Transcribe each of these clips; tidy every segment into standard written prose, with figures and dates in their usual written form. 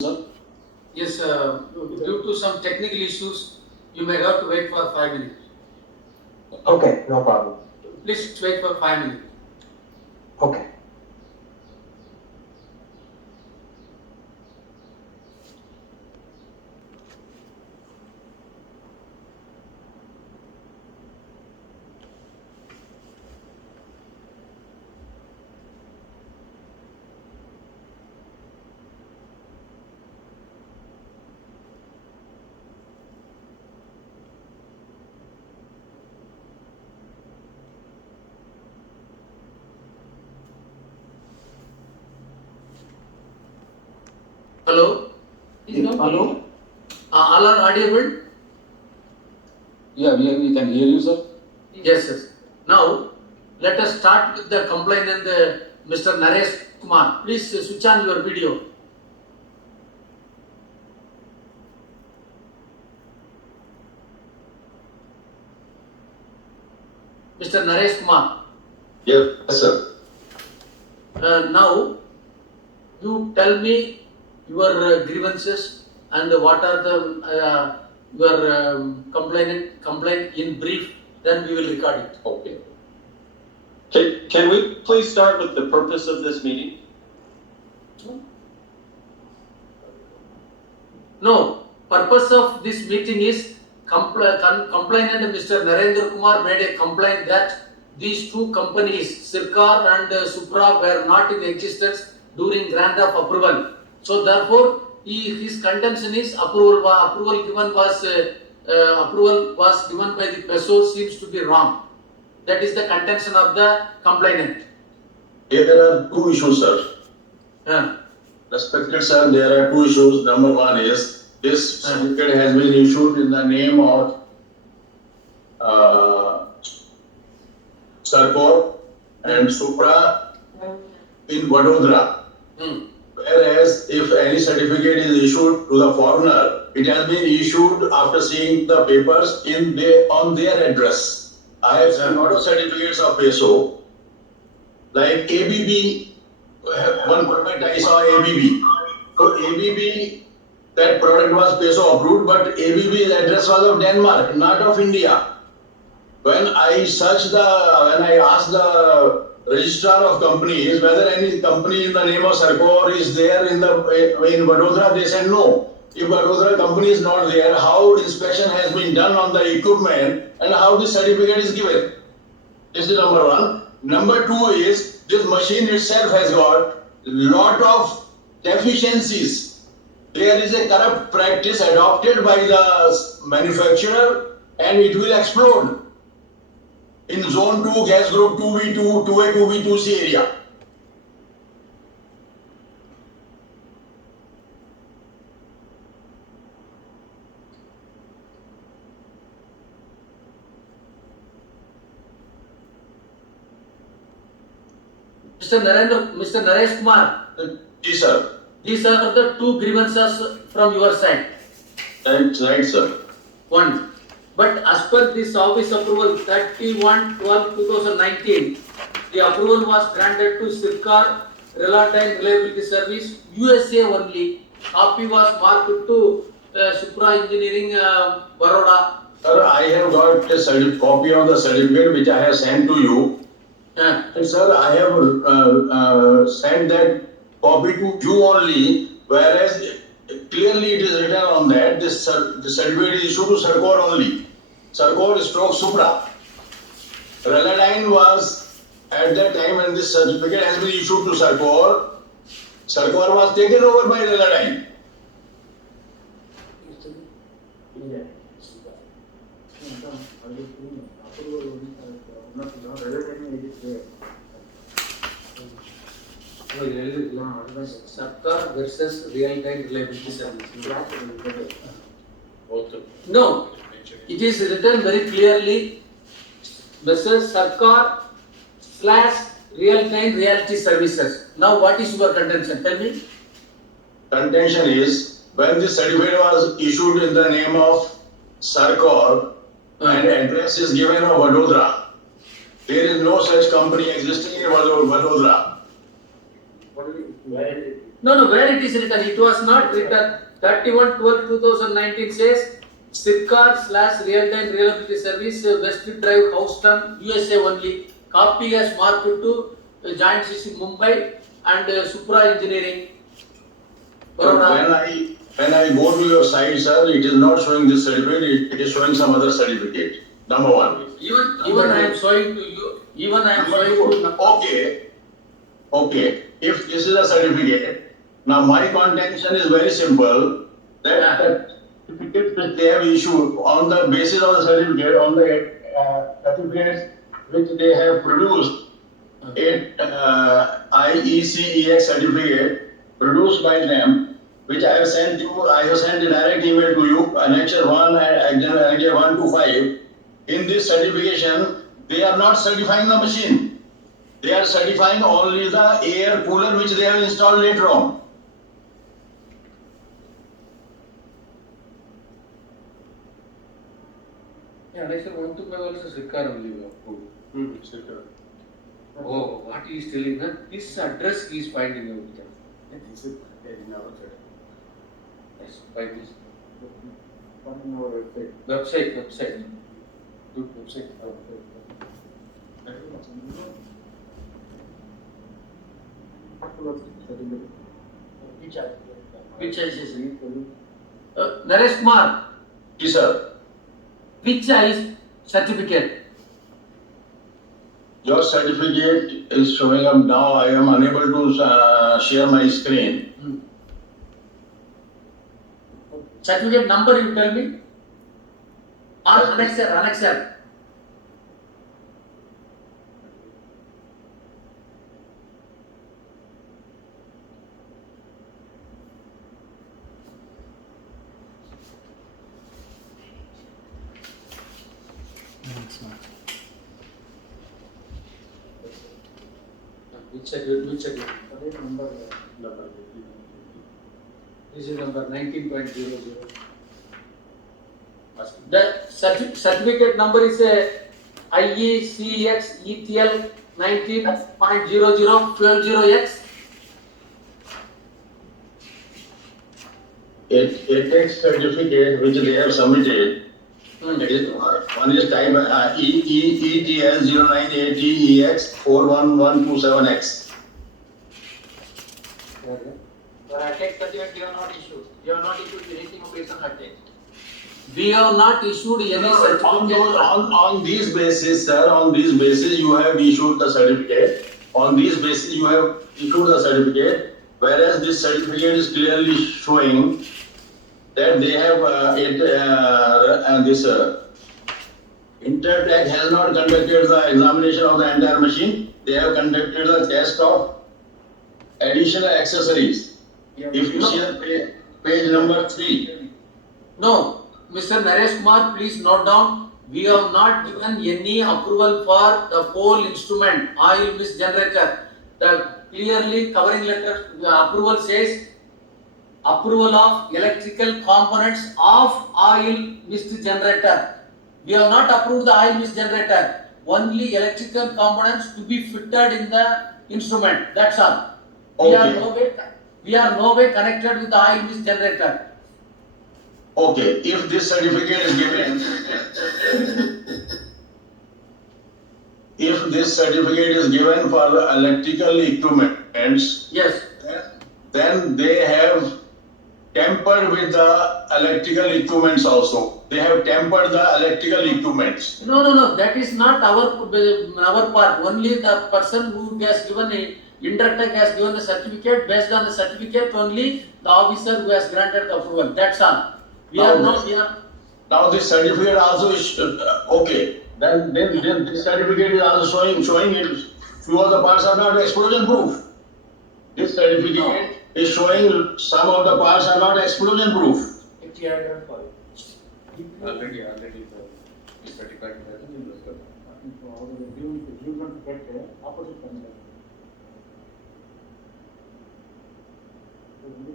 Sir? Yes, due to some technical issues, you may have to wait for 5 minutes. Okay, no problem. Please wait for 5 minutes. Okay. Hello? Hello? All are audible? Yeah, we can hear you, sir. Yes, yes. Now, let us start with the complainant, Mr. Naresh Kumar. Please switch on your video. Mr. Naresh Kumar. Yes, sir. Now, you tell me your grievances and what are the your complaint in brief. Then we will record it. Okay. Can we please start with the purpose of this meeting? No, purpose of this meeting is complainant Mr. Narendra Kumar made a complaint that these two companies, Sircar and Supra, were not in existence during grant of approval. So therefore, his contention is approval given by the PESO seems to be wrong. That is the contention of the complainant. Here there are two issues, sir. Respected sir, there are two issues. Number one is this certificate has been issued in the name of Sarkor and Supra in Vadodara. Whereas if any certificate is issued to the foreigner, it has been issued after seeing the papers on their address. I have seen a lot of certificates of PESO, like ABB. One product I saw ABB. So ABB, that product was PESO approved, but ABB's address was of Denmark, not of India. When I asked the registrar of companies whether any company in the name of Sarkor is there in Vadodara, they said no. If Vadodara company is not there, how inspection has been done on the equipment and how the certificate is given? This is number one. Number two is this machine itself has got lot of deficiencies. There is a corrupt practice adopted by the manufacturer and it will explode in zone 2 gas group 2V2, 2A, 2B, 2C area. Mr. Naresh Kumar. Yes, sir. These are the two grievances from your side. That's right, sir. One. But as per this office approval 31/12/2019, the approval was granted to Sircar Relatine Reliability Service USA only. Copy was marked to Supra Engineering Baroda. Sir, I have got a copy of the certificate which I have sent to you. And sir, I have sent that copy to you only, whereas clearly it is written on that the certificate is issued to Sarkor only. Sarkor stroke Supra. Relatine was at that time when this certificate has been issued to Sarkor. Sarkor was taken over by Relatine. Sarkar versus real-time reliability service. No, it is written very clearly. Mrs. Sarkar / real-time reality services. Now, what is your contention? Tell me. Contention is when this certificate was issued in the name of Sarkor and address is given of Vadodara. There is no such company existing in Vadodara. Where is it? No, where it is written? It was not written. 31/12/2019 says Sircar/Real-Time Reliability Service, West Drive, Houston, USA only. Copy as marked to Joint CC Mumbai and Supra Engineering. But when I go to your site, sir, it is not showing this certificate, it is showing some other certificate. Number one. Even I am showing to you. Even I am showing to. Okay. If this is a certificate, now my contention is very simple. That certificate which they have issued on the basis of the certificate, on the certificates which they have produced, IECEX certificate produced by them, which I have sent you, I have sent a direct email to you, Annexure 1 and Annexure 1 to 5. In this certification, they are not certifying the machine. They are certifying only the air cooler which they have installed later on. Yeah, Annexure 1 to 5 also Sircar only we approved. Sircar. Oh, what he is telling that this address he is finding out there. This is in our side. Yes, by this One in our website. website. Good website. Which is Naresh Kumar, Yes, sir. which is certificate? Your certificate is showing up now. I am unable to share my screen. Certificate number you tell me? Or annexure. Which certificate? This is number 19.00. The certificate number is IECX ETL 19.0012X. A text certificate which they have submitted. One is type ETL 098EX 41127X. Text certificate you have not issued. You have not issued anything based on that text. We have not issued any certificate. On these basis, sir, on these basis you have issued the certificate. On these basis you have issued the certificate, whereas this certificate is clearly showing that they have Intertech has not conducted the examination of the entire machine. They have conducted the test of additional accessories. If you see the page number 3. No, Mr. Naresh Kumar, please note down. We have not given any approval for the whole instrument, oil mist generator. The clearly covering letter approval says approval of electrical components of oil mist generator. We have not approved the oil mist generator. Only electrical components to be fitted in the instrument. That's all. We are no way connected with the oil mist generator. Okay, if this certificate is given, for the electrical equipments, Yes. then they have tampered with the electrical equipments also. They have tampered the electrical equipments. No. That is not our part. Only the person who has given Intertech has given the certificate. Based on the certificate, only the officer who has granted the approval. That's all. Now this certificate also is okay. Then this certificate is also showing it. Few of the parts are not explosion proof. This certificate is showing some of the parts are not explosion proof. Already certified.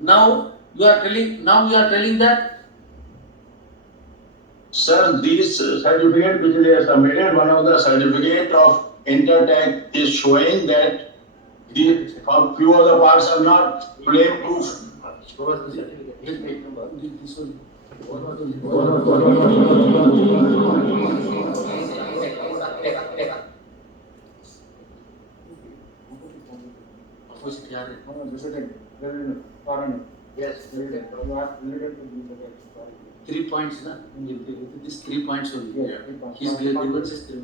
Now you are telling that. Sir, this certificate which they have submitted, one of the certificate of Intertech is showing that a few of the parts are not flame proof. Show us the certificate. Which page number? This one. Opposite yard. Yes. 3 points, na? This 3 points only. Yeah. His grievance is 3.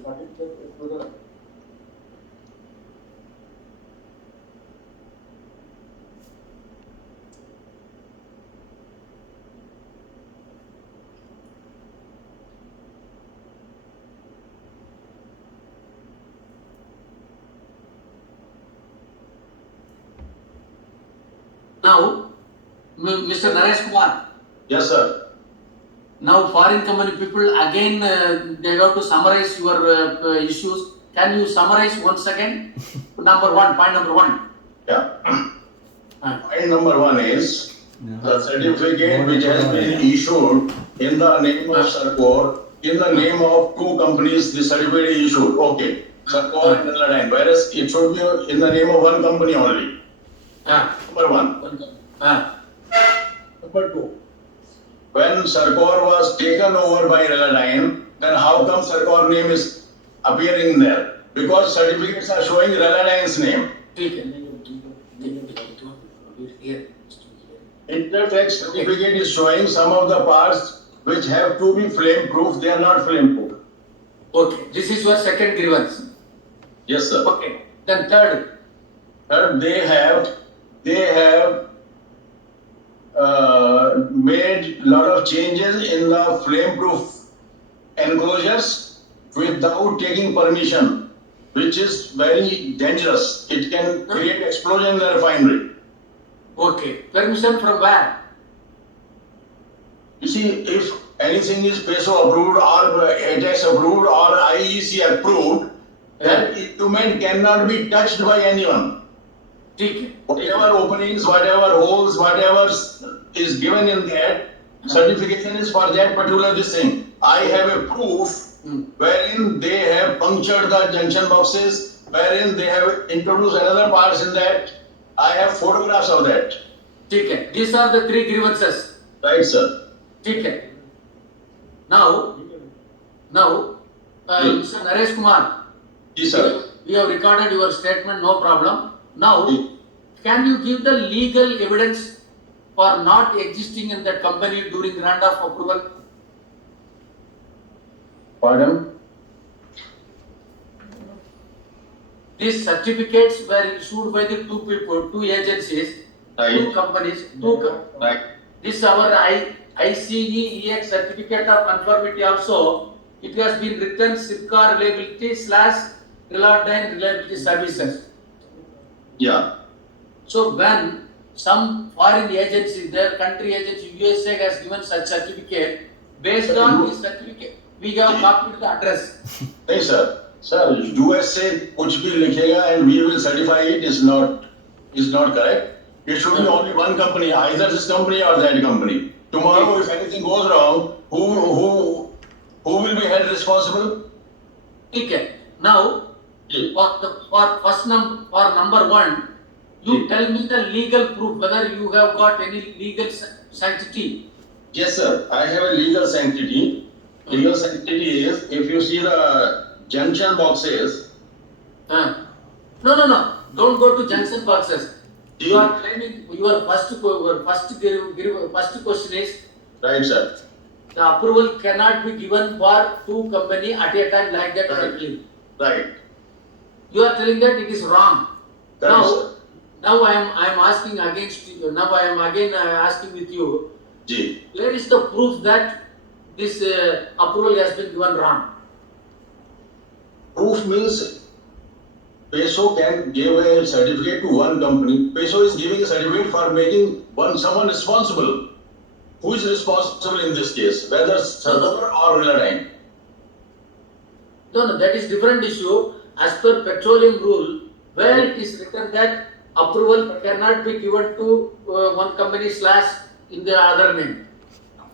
Now, Mr. Naresh Kumar, Yes, sir. now foreign company people again they have to summarize your issues. Can you summarize once again? Point number one. Yeah. Point number one is the certificate which has been issued in the name of Sarkor, in the name of two companies, the certificate is issued. Okay. Sarkor and Line. Whereas it should be in the name of one company only. Number one. Number two. When Sarkor was taken over by Reladine, then how come Sarkor name is appearing there? Because certificates are showing Reladine's name. Intertext certificate is showing some of the parts which have to be flame proof, they are not flame proof. Okay, this is your second grievance. Yes, sir. Okay, then third. Third, they have made lot of changes in the flame proof enclosures without taking permission, which is very dangerous. It can create explosion in the refinery. Okay, permission from where? You see, if anything is PESO approved or ATEX approved or IEC approved, that equipment cannot be touched by anyone. Whatever openings, whatever holes, whatever is given in that, certification is for that particular this thing. I have a proof wherein they have punctured the junction boxes, wherein they have introduced another parts in that. I have photographs of that. Okay, these are the 3 grievances. Right, sir. Okay. Now, Mr. Naresh Kumar, Yes, sir. we have recorded your statement, no problem. Now, can you give the legal evidence for not existing in that company during grant of approval? Pardon? These certificates were issued by the 2 people, 2 agencies, Right. 2 companies, Right. This our ICE certificate of conformity also, it has been written Sipcar reliability / Reloadine reliability services. Yeah. So when some foreign agency, their country agency, USA has given such certificate, based on this certificate, we have copied the address. Hey, sir. Sir, USA कुछ भी लिखेगा and we will certify it is not correct. It should be only one company, either this company or that company. Tomorrow, if anything goes wrong, who will be held responsible? Okay. Now, for number 1, you tell me the legal proof whether you have got any legal sanctity. Yes, sir. I have a legal sanctity. Legal sanctity is if you see the junction boxes. No. Don't go to junction boxes. You are claiming your first question is Right, sir. the approval cannot be given for 2 companies at a time like that. I believe. Right. You are telling that it is wrong. That is, sir. Now I am asking against you. Now I am again asking with you. Ji. Where is the proof that this approval has been given wrong? Proof means PESO can give a certificate to one company. PESO is giving a certificate for making someone responsible. Who is responsible in this case? Whether Sarkor or Reladine? No, that is different issue. As per petroleum rule, where it is written that approval cannot be given to one company / in the other name.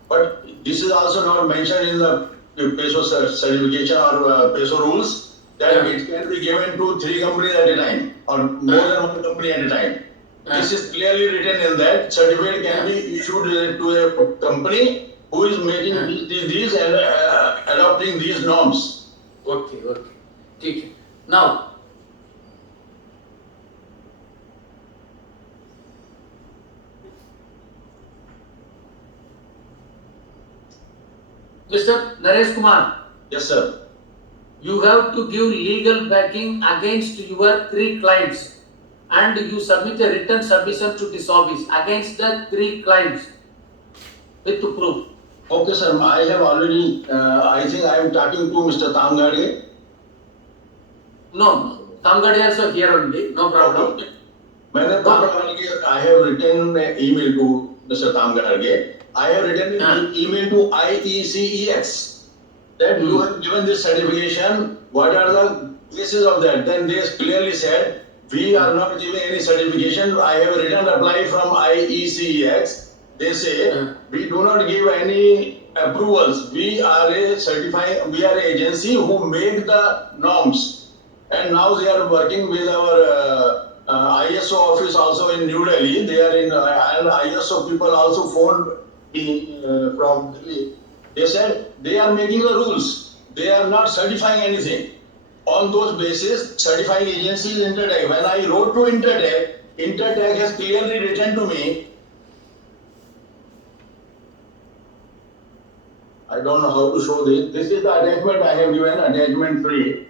But this is also not mentioned in the PESO certification or PESO rules. that Yeah. it can be given to 3 companies at a time or more than 1 company at a time. This is clearly written in that certificate can be issued to a company who is making these and adopting these norms. Okay, okay. ठीक है. Now, Mr. Naresh Kumar, Yes, sir. you have to give legal backing against your 3 clients and you submit a written submission to this office against the 3 clients with proof. Okay, sir. I have already, I think I am talking to Mr. Tamgade. No, Tamgade also here only, no problem. I have written an email to Mr. Tamgade. I have written an email to IECEX that you have given this certification. What are the basis of that? Then they clearly said, we are not giving any certification. I have written reply from IECEX. They say, we do not give any approvals. We are an agency who make the norms. And now they are working with our ISO office also in New Delhi. They are in, and ISO people also phoned from Delhi. They said they are making the rules. They are not certifying anything. On those basis, certifying agency is Intertech. When I wrote to Intertech, Intertech has clearly written to me. I don't know how to show this. This is the attachment I have given, attachment 3.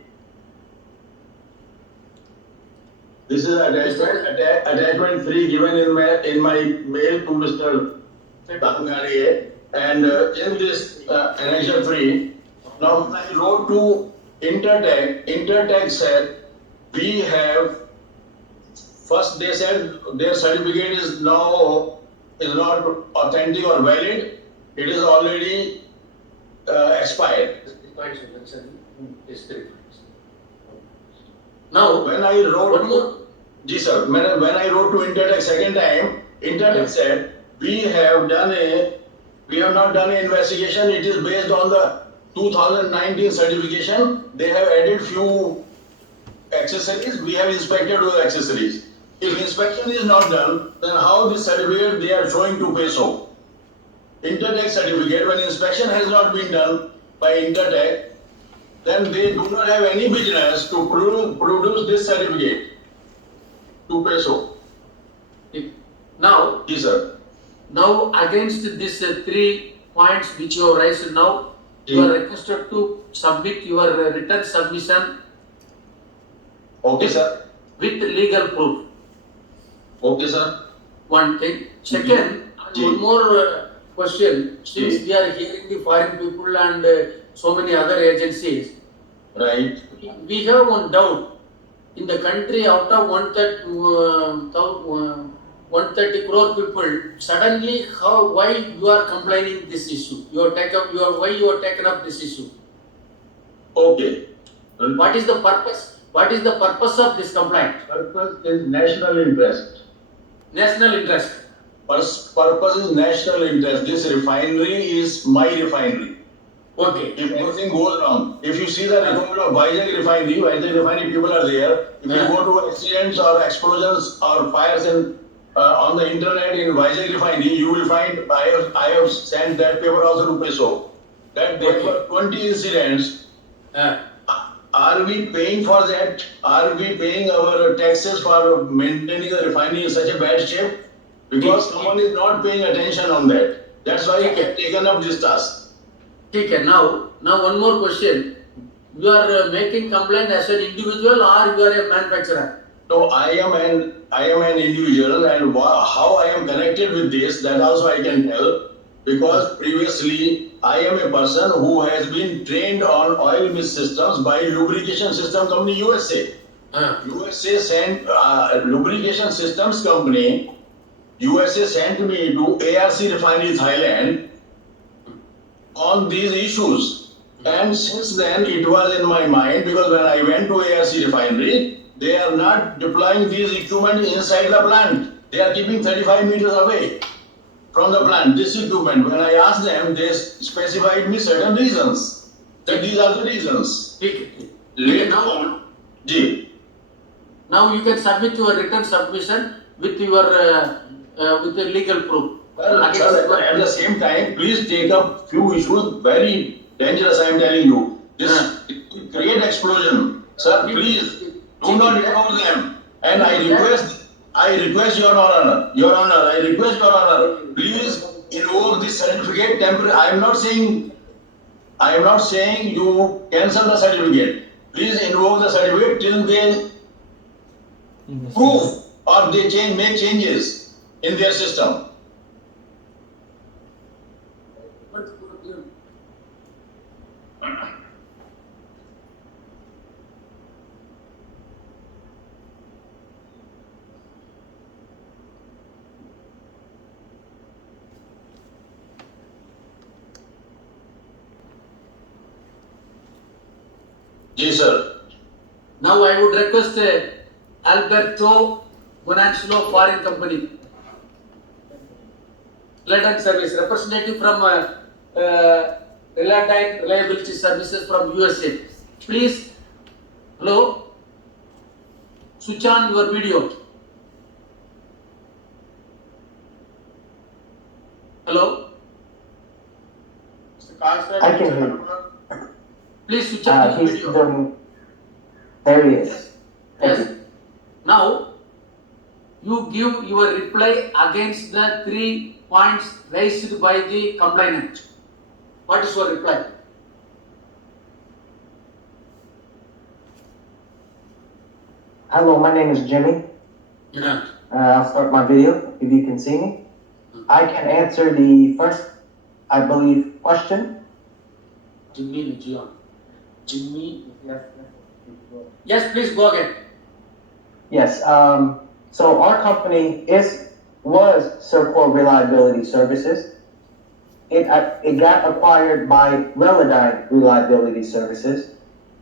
This is attachment 3 given in my mail to Mr. Tamgade. And in this annexure 3, now when I wrote to Intertech, Intertech said, we have, first they said their certificate is now is not authentic or valid, it is already expired. Now, when I wrote to, sir, when I wrote to Intertech second time, Intertech said, we have not done an investigation, it is based on the 2019 certification, they have added few accessories, we have inspected those accessories. If inspection is not done, then how this certificate they are showing to PESO? Intertech certificate, when inspection has not been done by Intertech, then they do not have any business to produce this certificate to PESO. Now, Yes, sir. Now against these 3 points which you have raised now, you are requested to submit your written submission. Okay, sir. With legal proof. Okay, sir. One thing. Second, one more question. Since we are hearing the foreign people and so many other agencies, right? We have one doubt. In the country, out of 130 crore people, suddenly why you are complaining this issue? Why you are taken up this issue? Okay. What is the purpose? What is the purpose of this complaint? Purpose is national interest. National interest. Purpose is national interest. This refinery is my refinery. Okay. If anything goes wrong, if you see the report of Vizag refinery people are there. If you go to accidents or explosions or fires on the internet in Vizag refinery, you will find, I have sent that paper also to PESO, that there were 20 incidents. Are we paying for that? Are we paying our taxes for maintaining the refinery in such a bad shape? Because someone is not paying attention on that. That's why I have taken up this task. Okay, now one more question. You are making complaint as an individual or you are a manufacturer? No, I am an individual, and how I am connected with this, that also I can tell. Because previously, I am a person who has been trained on oil mist systems by Lubrication System Company USA. USA sent Lubrication Systems Company. USA sent me to ARC Refinery, Thailand, on these issues. And since then, it was in my mind, because when I went to ARC Refinery, they are not deploying these equipment inside the plant. They are keeping 35 meters away from the plant, this equipment. When I asked them, they specified me certain reasons. That these are the reasons. later on, Ji, Now you can submit your written submission with your with the legal proof. sir, at the same time, please take up few issues very dangerous. I am telling you, this create explosion, sir. Please do not ignore them. And I request your honor, I request your honor, please invoke this certificate temporary. I am not saying you cancel the certificate. Please invoke the certificate till they prove or they make changes in their system. Yes, sir. Now I would request Alberto Bonanslo Foreign Company, Reliant Service, representative from Reliant Reliability Services from USA. Please, hello, switch on your video. Hello, I can hear you. please switch on your He's video. doing, there he is. Thank Yes. you. Now, you give your reply against the 3 points raised by the complainant. What is your reply? Hello, my name is Jimmy. Yeah. I'll start my video if you can see me. I can answer the first, I believe, question. Jimmy, Jimmy. Yes, please go ahead. Yes, so our company was Circle Reliability Services. It got acquired by Relodyne Reliability Services.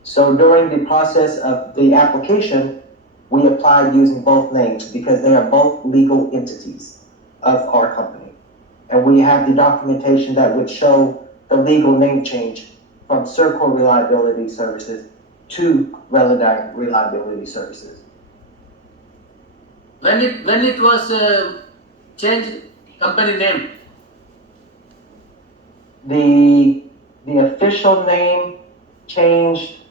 So during the process of the application, we applied using both names because they are both legal entities of our company. And we have the documentation that would show the legal name change from Circle Reliability Services to Relodyne Reliability Services. When it was changed company name? The official name changed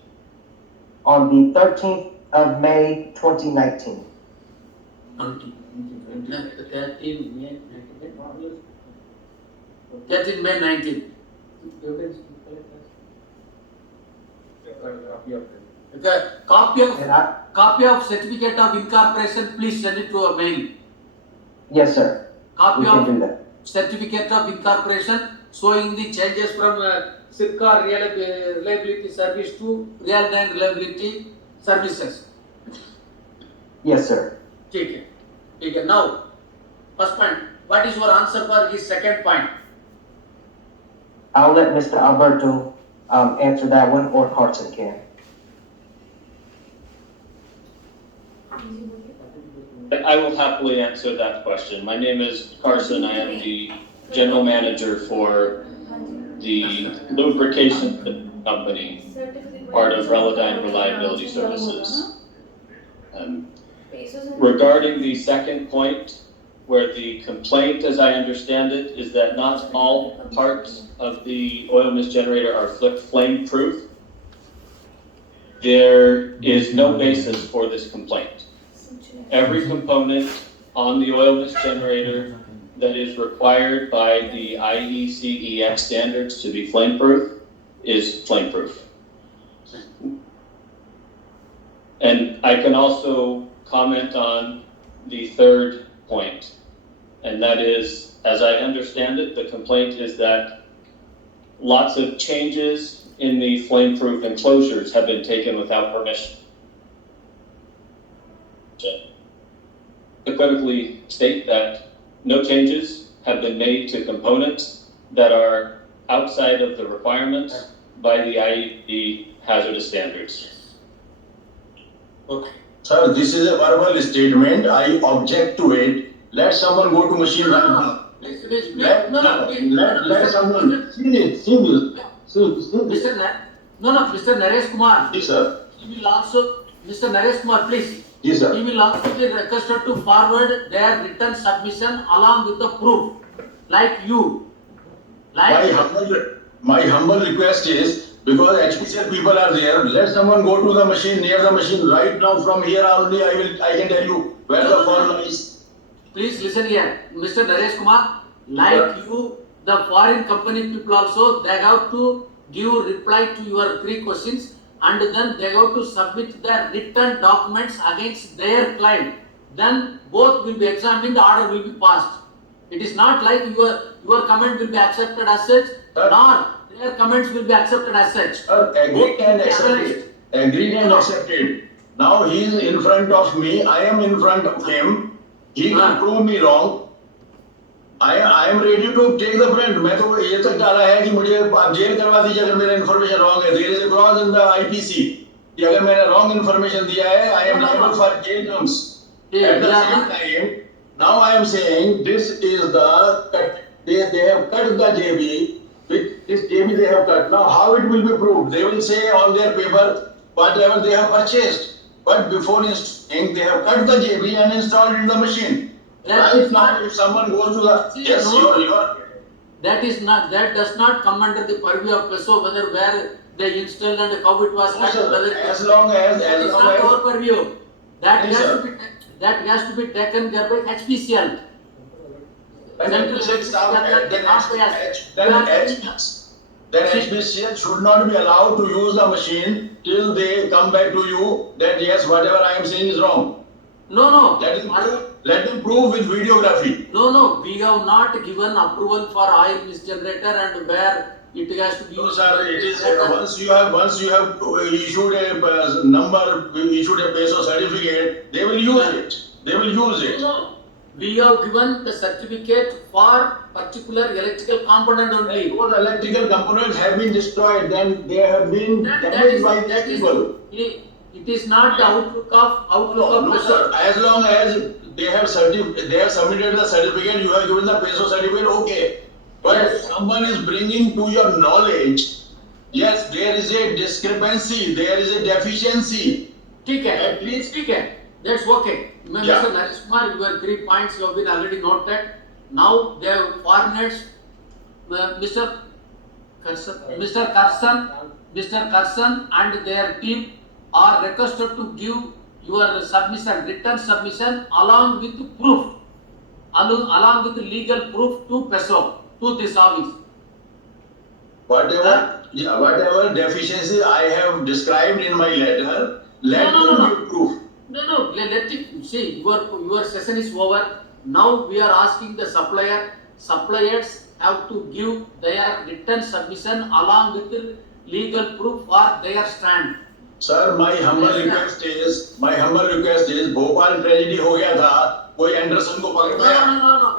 on the 13th of May, 2019. 13 May 19. Okay. Copy of certificate of incorporation, please send it to a mail. Yes, sir. Copy We can of do that. certificate of incorporation showing the changes from Sircar Reliability Service to Real-Time Reliability Services. Yes, sir. Okay. Now, first point. What is your answer for his second point? I'll let Mr. Alberto answer that one, or Carson can. I will happily answer that question. My name is Carson. I am the general manager for the lubrication company, part of Relodyne Reliability Services. Regarding the second point, where the complaint, as I understand it, is that not all parts of the oil mist generator are flame proof, there is no basis for this complaint. Every component on the oil mist generator that is required by the IECEX standards to be flame proof is flame proof. And I can also comment on the third point, and that is, as I understand it, the complaint is that lots of changes in the flame-proof enclosures have been taken without permission. Equivocally state that no changes have been made to components that are outside of the requirements by the IEC hazardous standards. Okay. Sir, this is a verbal statement. I object to it. Let someone go to machine right now. Please. Let someone. See this. Mr. Naresh Kumar. Yes, sir. he will also, Mr. Naresh Kumar, please. Yes, sir. He will also be requested to forward their written submission along with the proof, like you. My humble request is, because HPCL people are there, let someone go to the machine, near the machine right now. From here only, I can tell you where the foreigner is. Please listen here, Mr. Naresh Kumar, like you, the foreign company people also, they have to give reply to your 3 questions and then they have to submit their written documents against their client. Then both will be examined, the order will be passed. It is not like your comment will be accepted as such, nor their comments will be accepted as such. Agreed and accepted. Agreed and accepted. Now he is in front of me, I am in front of him. He can prove me wrong. I am ready to take the brand. मैं तो ये तक डाला है कि मुझे आप jail करवा दीजिए अगर मेरा information wrong है. There is a clause in the IPC कि अगर मैंने wrong information दिया है, I am liable for jail terms. At the same time, now I am saying this is the cut. They have cut the JB. With this JB they have cut. Now how it will be proved? They will say on their paper whatever they have purchased. But before installing, they have cut the JB and installed in the machine. Right now, if someone goes to the yes, that does not come under the purview of PESO, whether where they installed and how it was cut. As long as our purview. That has to be taken care by HPCL. Then HPCL should not be allowed to use the machine till they come back to you that yes, whatever I am saying is wrong. No. Let them prove with videography. No. We have not given approval for oil misgenerator and where it has to be used. Sir, it is once you have issued a number, issued a PESO certificate, they will use it. They will use it. No. We have given the certificate for particular electrical component only. Those electrical components have been destroyed, then they have been damaged by these people. It is not the outlook of No, PESO. sir. As long as they have submitted the certificate, you have given the PESO certificate, okay. But if someone is bringing to your knowledge, yes, there is a discrepancy, there is a deficiency. At least, that's okay. Mr. Naresh Kumar, your 3 points have been already noted. Now they have foreigners, Mr. Carson and their team are requested to give your submission, written submission along with proof, along with legal proof to PESO, to this office. Whatever deficiency I have described in my letter, let them give proof. No, let it, see, your session is over. Now we are asking the suppliers have to give their written submission along with the legal proof for their stand. Sir, my humble request is, Bhopal tragedy हो गया था, कोई Anderson को पकड़ लिया। No.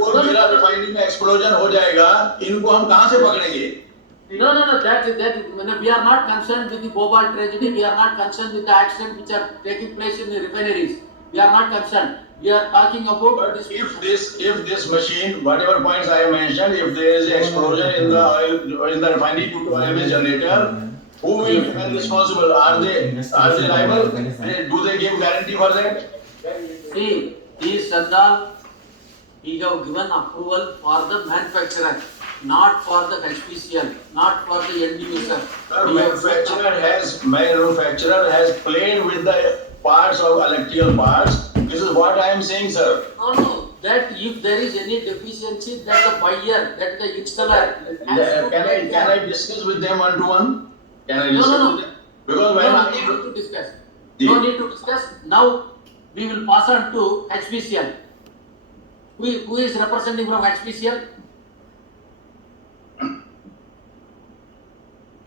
वो मेरा refinery में एक्सप्लोजन हो जाएगा, इनको हम कहाँ से पकड़ेंगे? No. That we are not concerned with the Bhopal tragedy. We are not concerned with the accidents which are taking place in the refineries. We are not concerned. We are talking about. But if this machine, whatever points I have mentioned, if there is an explosion in the refinery due to oil generator, who will be held responsible? Are they liable? Do they give guarantee for that? See, these Sandal, he have given approval for the manufacturer, not for the HPCL, not for the end user. Manufacturer has played with the parts of electrical parts. This is what I am saying, sir. No. That if there is any deficiency, that the buyer, that the installer. Can I discuss with them one to one? Can I discuss with them? Because when no need to discuss. No need to discuss. Now we will pass on to HPCL. Who is representing from HPCL?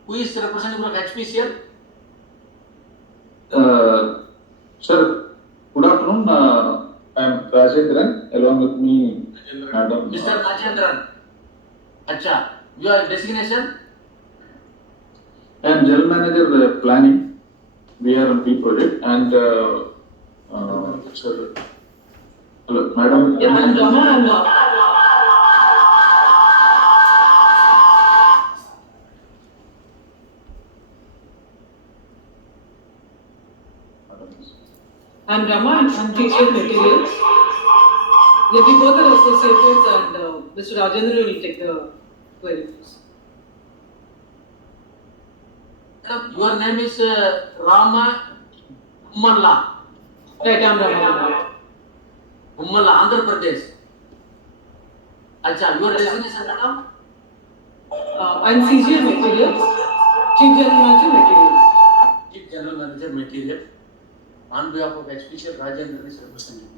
Who is representing from HPCL? Sir, good afternoon. I am Rajendran, along with me, Madam. Mr. Rajendran. Acha, your designation? I am General Manager Planning, VRMP project, and sir, hello, Madam. I'm Rama, I'm from Teacher Materials. Yeah, we both are associated, and Mr. Rajendra will take the query. Madam, your name is Rama Ummalla. Right, I'm Rama. Ummalla, Andhra Pradesh. Acha, your designation, madam? I'm CGM Materials, Chief General Manager Materials. Chief General Manager Material. On behalf of Expedition, Rajendra is representing.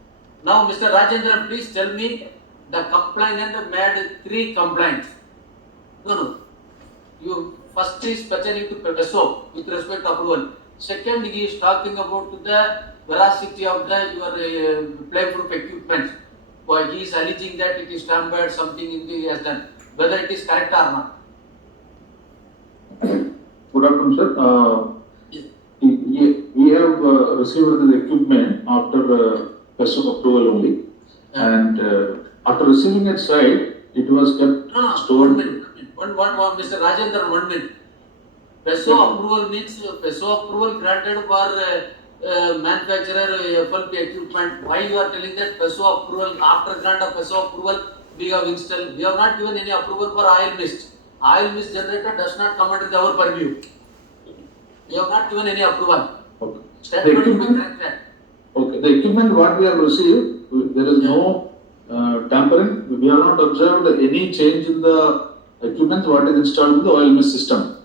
Now, Mr. Rajendra, please tell me the complainant made 3 complaints. No. You first is pertaining to PESO with respect to approval. Second, he is talking about the veracity of your playproof equipment. Why he is alleging that it is tampered, something in the has done. Whether it is correct or not. Good afternoon, sir. We have received the equipment after PESO approval only, and after receiving it site, it was kept stored. 1 minute. Mr. Rajendra, 1 minute. PESO approval means PESO approval granted for manufacturer FLP equipment. Why you are telling that PESO approval, after grant of PESO approval, we have installed? We have not given any approval for oil mist. Oil mist generator does not come under our purview. We have not given any approval. Okay. Statement to be corrected. Okay. The equipment what we have received, there is no tampering. We have not observed any change in the equipment what is installed in the oil mist system.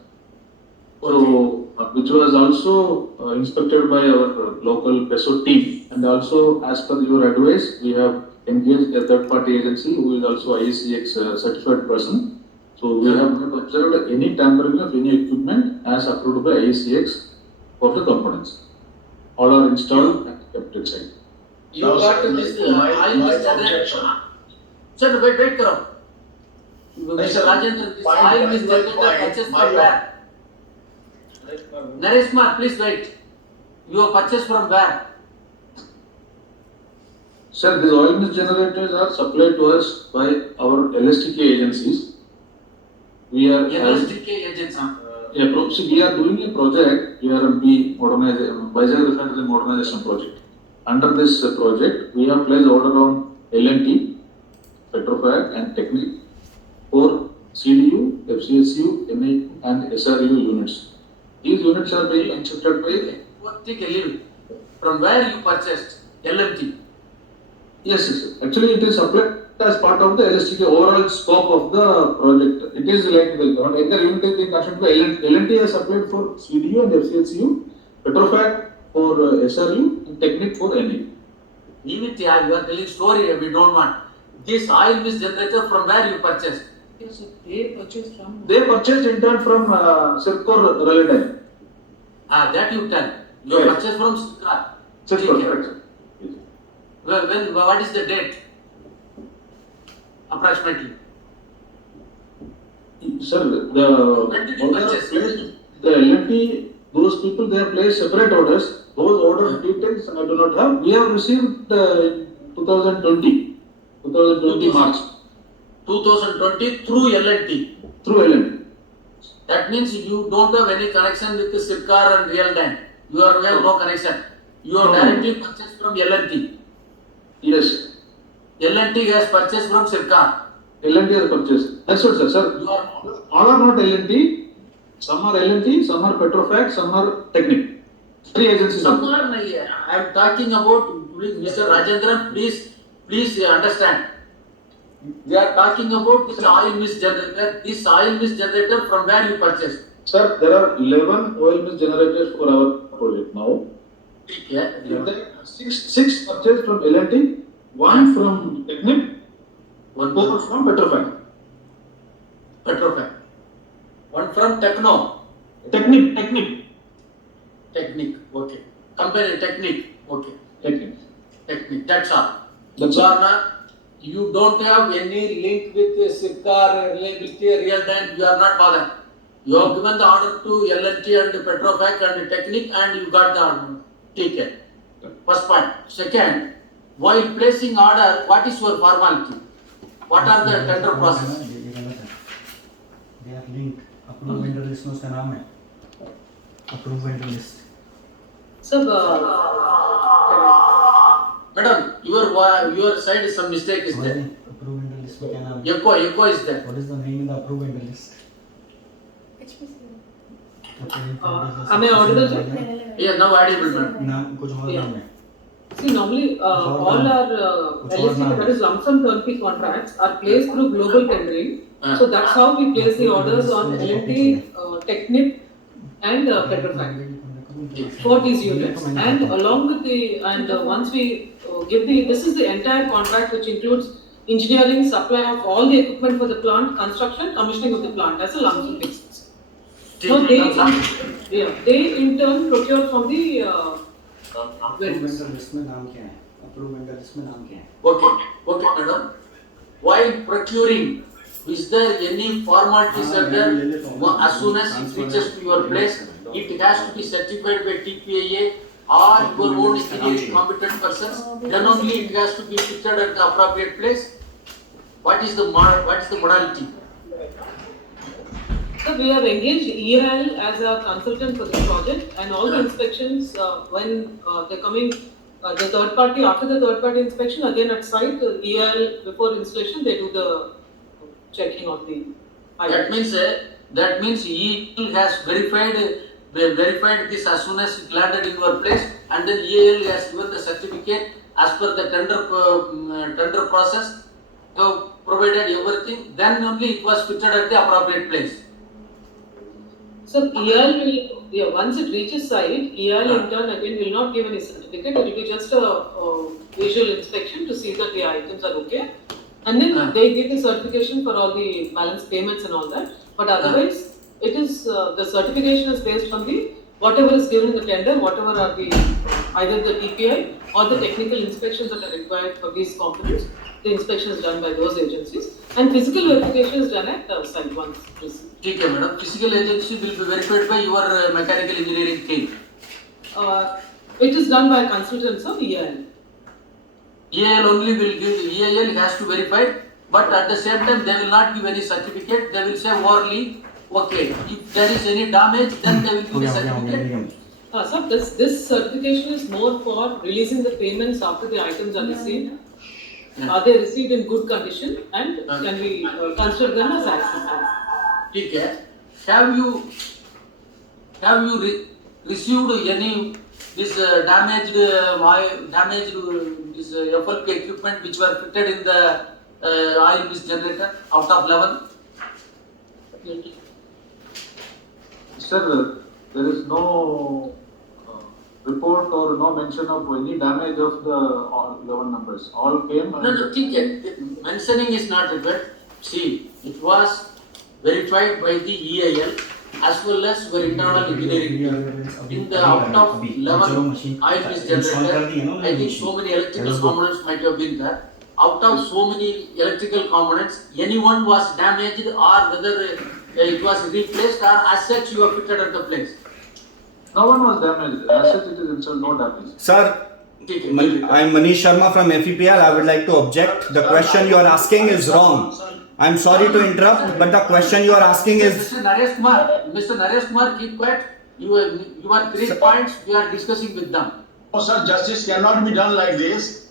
So, which was also inspected by our local PESO team, and also as per your advice, we have engaged a third-party agency who is also IECX certified person. So we have not observed any tampering of any equipment as approved by IECX for the components. All are installed and kept inside. You Now, got sir, this my oil mist objection. generator. Sir, wait, Karam. Mr. Rajendra, this oil mist generator purchased from where? Naresh Kumar, please wait. You have purchased from where? Sir, these oil mist generators are supplied to us by our LSTK agencies. We are LSTK agency. so we are doing a project, ERMP modernization, Vizag Refinery modernization project. Under this project, we have placed order on L&T, Petrofac and Technic for CDU, FCSU, NI and SRU units. These units are being inspected by. Take a leave. From where you purchased LMT? Yes. Actually, it is supplied as part of the LSTK overall scope of the project. It is like the entire unit is being constructed by L&T has supplied for CDU and FCSU, Petrofac for SRU and Technic for NI. Leave it here. You are telling story. We don't want. This oil mist generator from where you purchased? Yes, sir. They purchased from. They purchased in turn from Sircor Relative. That you tell. You Yes. purchased from Sircor. Sircor, Okay. correct, sir. When, what is the date? Approximately. Sir, When did you order purchase? placed, the L&T, those people they have placed separate orders. Those order details I do not have. We have received 2020 March 2020 through L&T. through L&T. That means you don't have any connection with the Sircor and Real Time. You have no connection. You have No. directly purchased from L&T. Yes, L&T has purchased from Sircor. L&T has purchased. That's what, sir. You are All are not L&T. Some are L&T, some are Petrofac, some are Technic. 3 agencies. somewhere. I am talking about Mr. Rajendran. Please understand. We are talking about this oil mist generator. This oil mist generator from where you purchased? Sir, there are 11 oil mist generators for our project now. Okay. Six purchased from L&T, 1 from Technic, 4 from Petrofac. Petrofac. One from Techno. Technic. Technique. Okay. Company Technique. Okay. Technic. That's all. That's all. Varna, you don't have any link with Sircor, with Real Time. You are not bothered. You have given the order to L&T and Petrofac and Technique, and you got the order. Take it. First point. Second, while placing order, what is your formality? What are the tender process? They are linked. Approved vendor list नो नाम है. Approved vendor list. Sir, Madam, your side is some mistake is there. Approve vendor list में क्या नाम है? Echo is there. What is the name in the approve vendor list? Am I audible, sir? Yeah, now audible, madam. नाम कुछ और नाम है. See, normally all our LSC, that is lump sum turnkey contracts, are placed through global tendering. So that's how we place the orders on L&T, Technip, and Petrofac for these units. And along with once we give this is the entire contract which includes engineering, supply of all the equipment for the plant, construction, commissioning of the plant as a lump sum fixed. So they in turn procure from the Approve vendor list में नाम क्या है? Approve vendor list में नाम क्या है? Okay, madam. While procuring, is there any formalities are there? As soon as it reaches to your place, it has to be certified by TPIA or your own engineering competent persons. Then only it has to be fitted at the appropriate place. What is the modality? So we have engaged EIL as a consultant for this project, and all the inspections when they're coming, the third party, after the third party inspection, again at site, EIL before installation they do the checking of the items. That means EIL has verified this as soon as it landed in your place, and then EIL has given the certificate as per the tender process. So provided everything, then only it was fitted at the appropriate place. So EIL will, once it reaches site, EIL in turn again will not give any certificate. It will be just a visual inspection to see that the items are okay, and then they give the certification for all the balance payments and all that. But otherwise, it is the certification is based on the whatever is given in the tender, whatever are the either the TPI or the technical inspections that are required for these components. The inspection is done by those agencies, and physical verification is done at site once received. Okay, madam. Physical agency will be verified by your mechanical engineering team. It is done by consultants of EIL. EIL only will give. EIL has to verify, but at the same time they will not give any certificate. They will say orally, okay. If there is any damage, then they will give a certificate. So this certification is more for releasing the payments after the items are received. Are they received in good condition and can we consider them as acceptance? Okay. Have you received any this damaged this FLP equipment which were fitted in the oil mist generator out of 11? Sir, there is no report or no mention of any damage of the 11 numbers. All came. No, okay. Mentioning is not required. See, it was verified by the EIL as well as your internal engineering team. In the out of 11 oil mist generator, I think so many electrical components might have been there. Out of so many electrical components, anyone was damaged or whether it was replaced or as such you are fitted at the place. No one was damaged. As such, it is installed, no damage. Sir, I'm Manish Sharma from FEPL. I would like to object. The question you are asking is wrong. I'm sorry to interrupt, but the question you are asking is. Mr. Naresh Kumar, keep quiet. You are 3 points. We are discussing with them. Oh, sir, justice cannot be done like this.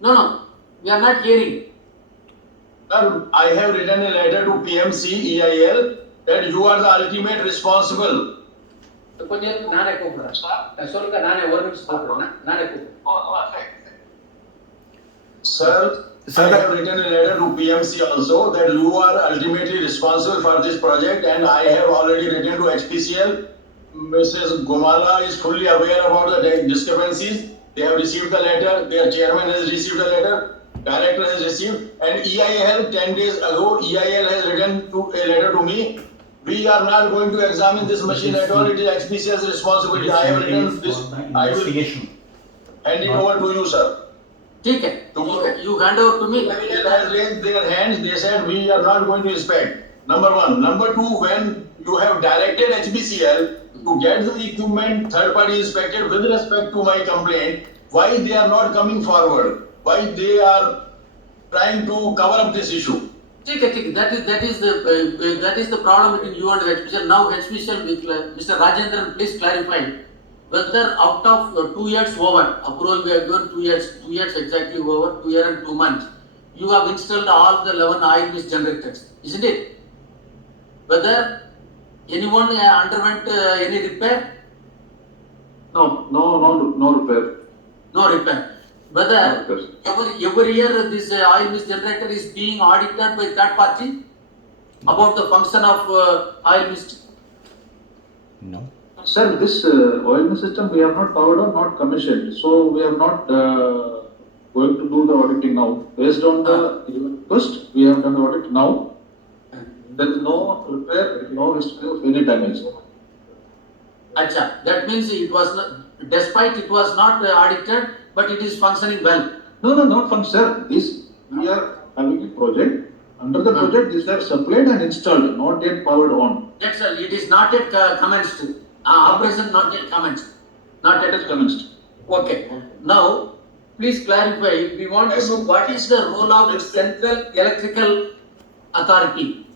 No, we are not hearing. Sir, I have written a letter to PMC EIL that you are the ultimate responsible. Sir, I have written a letter to PMC also that you are ultimately responsible for this project, and I have already written to HPCL. Mrs. Gomala is fully aware about the discrepancies. They have received the letter, their chairman has received the letter, director has received, and EIL 10 days ago, EIL has written a letter to me. We are not going to examine this machine at all. It is HPCL's responsibility. I have written this. I will hand it over to you, sir. Okay. You hand over to me. EIL has raised their hands. They said we are not going to inspect. Number one. Number two, when you have directed HPCL to get the equipment third party inspected with respect to my complaint, why they are not coming forward? Why they are trying to cover up this issue? ठीक है. That is the problem between you and HPCL. Now HPCL with Mr. Rajendran, please clarify whether out of 2 years over approval we have given 2 years exactly over 2 years and 2 months. You have installed all the 11 oil mist generators, isn't it? Whether anyone underwent any repair? No repair. No repair. Whether every year this oil mist generator is being audited by third party about the function of oil mist? No. Sir, this oil mist system we have not powered on, not commissioned. So we are not going to do the auditing now. Based on the request, we have done the audit now. There is no repair, no history of any damage. Acha, that means it was not, despite it was not audited, but it is functioning well. No, not function, sir. This we are having a project. Under the project, these are supplied and installed, not yet powered on. Yes, sir. It is not yet commenced. Operation not yet commenced. Not yet commenced. Okay. Now, please clarify. We want to know what is the role of the Central Electrical Authority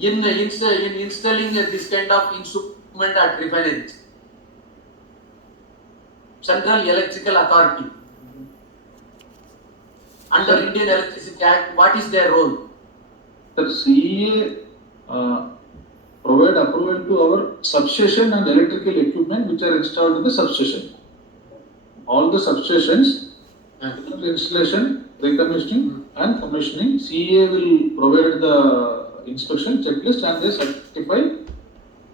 in installing this kind of instrument at refineries. Central Electrical Authority under Indian Electricity Act, what is their role? The CEA provide approval to our substation and electrical equipment which are installed in the substation. All the substations, installation, recommissioning and commissioning, CEA will provide the inspection checklist and they certify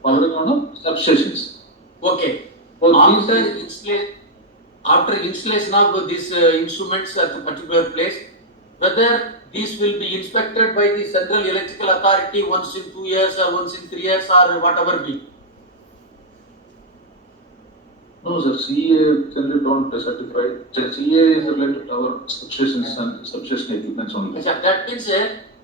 powering on of substations. Okay. After installation of these instruments at a particular place, whether these will be inspected by the Central Electrical Authority once in 2 years or once in 3 years or whatever be? No, sir. CEA generally don't certify. CEA is related to our substations and substation equipments only. That means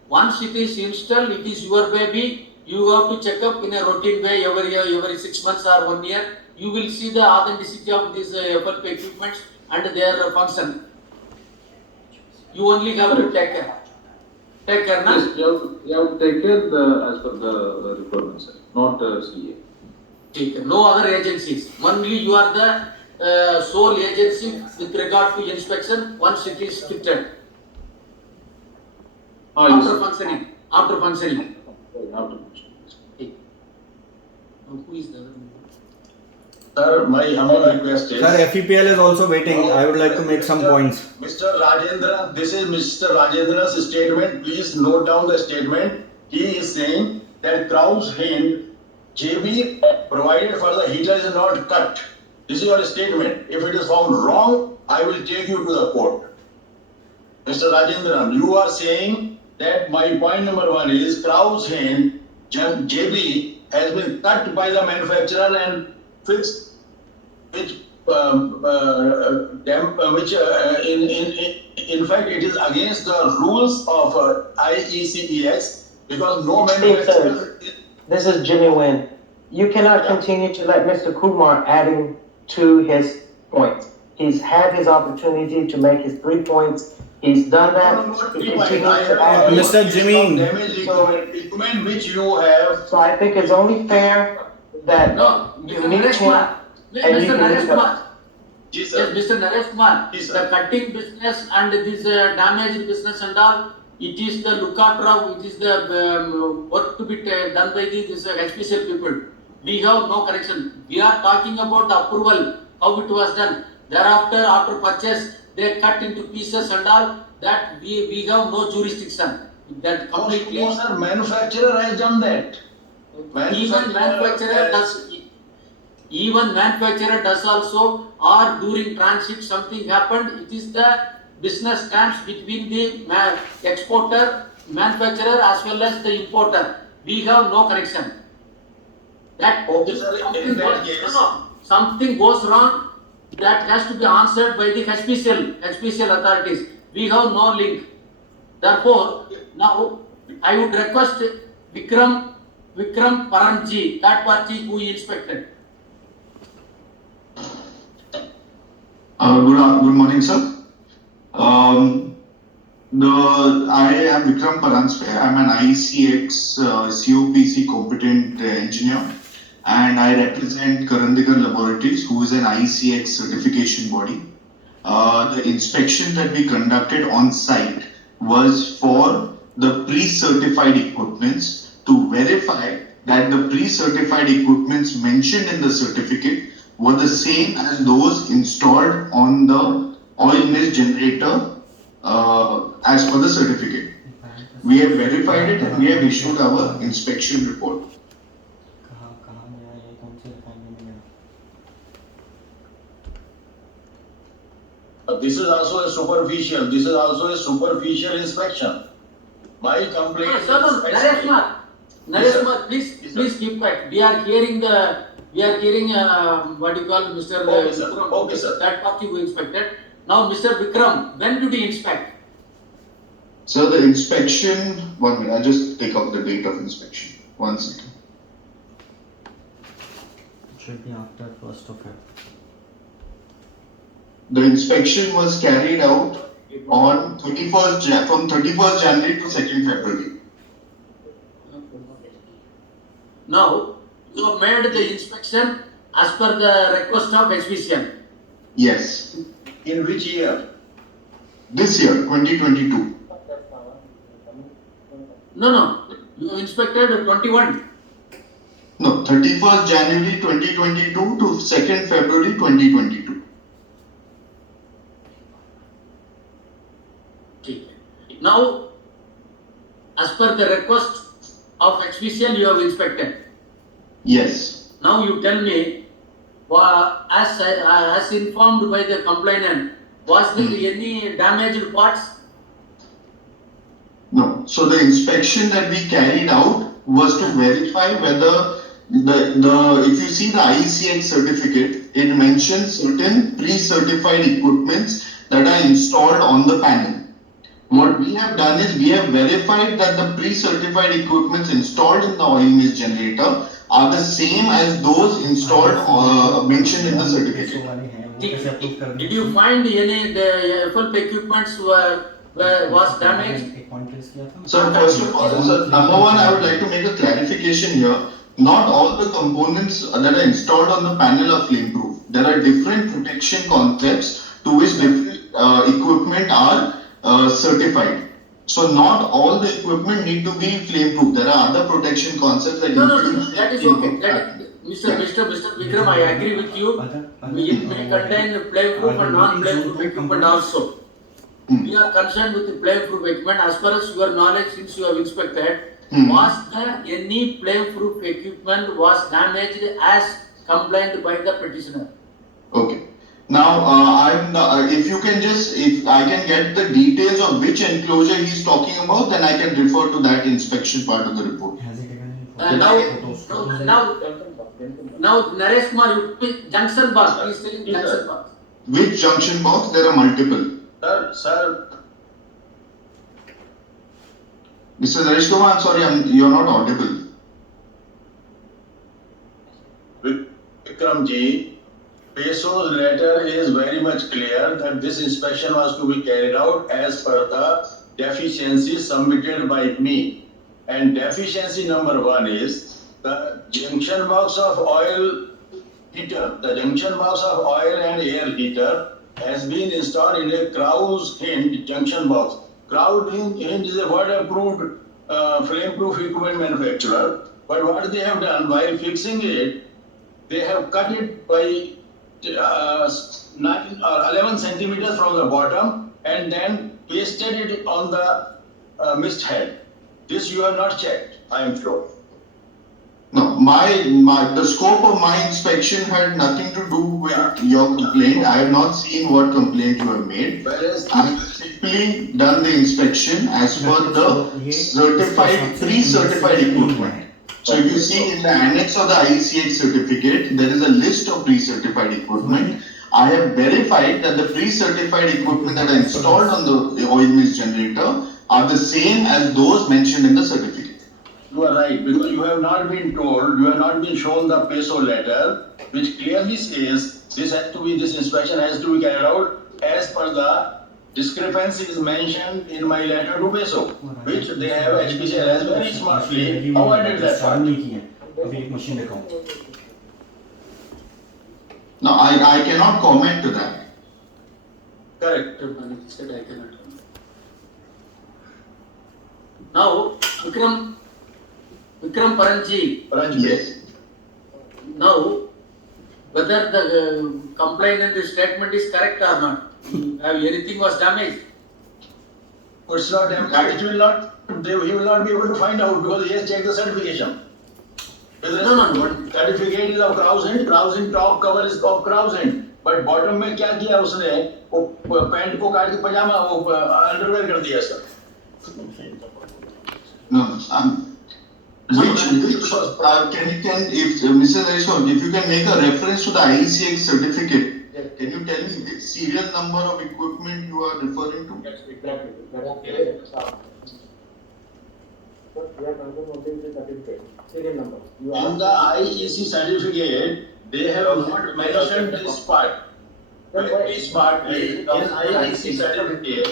once it is installed, it is your baby. You have to check up in a routine way every year, every 6 months or 1 year. You will see the authenticity of these FLP equipments and their function. You only have to take care. Take care, na? Yes, you have to take care as per the requirements, not CEA. No other agencies. Only you are the sole agency with regard to inspection once it is fitted. After functioning. After functioning. Who is the other member? Sir, my humble request is... Sir, FEPL is also waiting. I would like to make some points. Mr. Rajendra, this is Mr. Rajendra's statement. Please note down the statement. He is saying that Krauss Hind JB provided for the heater is not cut. This is your statement. If it is found wrong, I will take you to the court. Mr. Rajendran, you are saying that my point number 1 is Krauss Hind JB has been cut by the manufacturer and fixed, which in fact it is against the rules of IECEX because no manufacturer. This is Jimmy Nguyen. You cannot continue to let Mr. Kumar adding to his points. He's had his opportunity to make his 3 points. He's done that. He continues to add. Mr. Jimmy. Equipment which you have. So I think it's only fair that you meet him and you can discuss. Yes, Mr. Naresh Kumar, the cutting business and this damaged business and all, it is the lookout of, it is the work to be done by this HPCL people. We have no correction. We are talking about the approval, how it was done. Thereafter, after purchase, they cut into pieces and all, that we have no jurisdiction. That completely. No, sir, manufacturer has done that. Even manufacturer does also, or during transit something happened, it is the business terms between the exporter, manufacturer as well as the importer. We have no correction. That something goes wrong, that has to be answered by the HPCL authorities. We have no link. Therefore, now I would request Vikram Paramji, third party who inspected. Good morning, sir. I am Vikram Paranspe. I'm an ICX COPC competent engineer, and I represent Karandigar Laboratories, who is an ICX certification body. The inspection that we conducted on site was for the pre-certified equipments to verify that the pre-certified equipments mentioned in the certificate were the same as those installed on the oil mist generator as per the certificate. We have verified it and we have issued our inspection report. This is also a superficial. This is also a superficial inspection. My complaint. Naresh Kumar, please keep quiet. We are hearing what you call Mr. Okay, sir. Vikram. Okay, sir. That party we inspected. Now, Mr. Vikram, when did he inspect? So the inspection, 1 minute, I'll just take out the date of inspection. 1 second. It should be after 1st of February. The inspection was carried out on 31st from 31st January to 2nd February. Now, you have made the inspection as per the request of HPCL. Yes. In which year? This year, 2022. No. You inspected 21. No, 31st January 2022 to 2nd February 2022. Now, as per the request of HPCL, you have inspected. Yes. Now you tell me, as informed by the complainant, was there any damaged parts? No. So the inspection that we carried out was to verify whether if you see the ICX certificate, it mentions certain pre-certified equipments that are installed on the panel. What we have done is we have verified that the pre-certified equipments installed in the oil mist generator are the same as those installed mentioned in the certificate. Did you find any FLP equipments was damaged? So first of all, number one, I would like to make a clarification here. Not all the components that are installed on the panel are flame proof. There are different protection concepts to which different equipment are certified. So not all the equipment need to be flame proof. There are other protection concepts that No, that is okay. Mr. Vikram, I agree with you. It may contain flame proof and non-flame proof equipment also. We are concerned with the flame proof equipment. As far as your knowledge, since you have inspected, was there any flame proof equipment was damaged as complained by the petitioner? Okay. Now, if I can get the details of which enclosure he's talking about, then I can refer to that inspection part of the report. Now, Naresh Kumar, you pick junction box. Please tell him junction box. Which junction box? There are multiple. Sir. Mr. Naresh Kumar, I'm sorry, you're not audible. Vikramji, PESO's letter is very much clear that this inspection was to be carried out as per the deficiency submitted by me. And deficiency number 1 is the junction box of oil heater. The junction box of oil and air heater has been installed in a Krauss hinge junction box. Krauss hinge is a word-approved flame-proof equipment manufacturer. But what they have done while fixing it, they have cut it by 9 or 11 centimeters from the bottom and then pasted it on the mist head. This you have not checked, I am sure. No, the scope of my inspection had nothing to do with your complaint. I have not seen what complaint you have made. I have simply done the inspection as per the pre-certified equipment. So if you see in the annex of the ICH certificate, there is a list of pre-certified equipment. I have verified that the pre-certified equipment that are installed on the oil mist generator are the same as those mentioned in the certificate. You are right, because you have not been told, you have not been shown the PESO letter, which clearly says this inspection has to be carried out as per the discrepancy is mentioned in my letter to PESO, which they have HPCL has very smartly avoided that part. नहीं की है अभी एक machine दिखाऊं No, I cannot comment to that. Correct. Said I cannot. Now, Vikram Paranji, Yes. now, whether the complainant statement is correct or not, have anything was damaged? It's not damaged. He will not be able to find out because he has checked the certification. No. Certificate is of Krauss end top cover is of Krauss end. But bottom में क्या किया उसने वो pant को काट के पजामा वो underwear कर दिया sir. No, if Mr. Nareshwar, if you can make a reference to the IECX certificate, can you tell me the serial number of equipment you are referring to? Yes, exactly. Okay. But we are concerned only with the certificate, serial number. In the IEC certificate, they have not mentioned this part. This part in IEC certificate.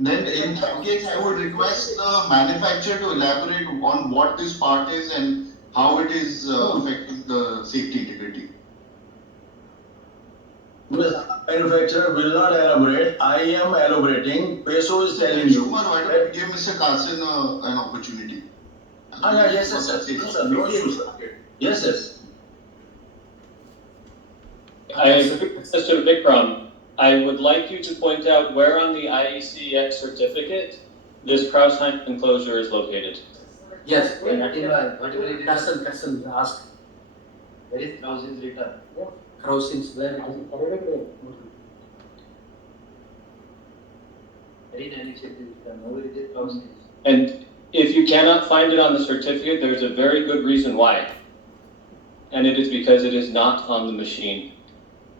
Then in that case, I would request the manufacturer to elaborate on what this part is and how it is affecting the safety integrity. Manufacturer will not elaborate. I am elaborating. PESO is telling you. Why don't you give Mr. Carson an opportunity? Yes, sir. No issue, sir. Yes. Mr. Vikram, I would like you to point out where on the IECX certificate this Krauss-Heinz enclosure is located. Yes. Whatever it is. Carson asked. Where is Krauss' return? Krauss where? Very nice return. Where is it Krauss? And if you cannot find it on the certificate, there's a very good reason why. And it is because it is not on the machine.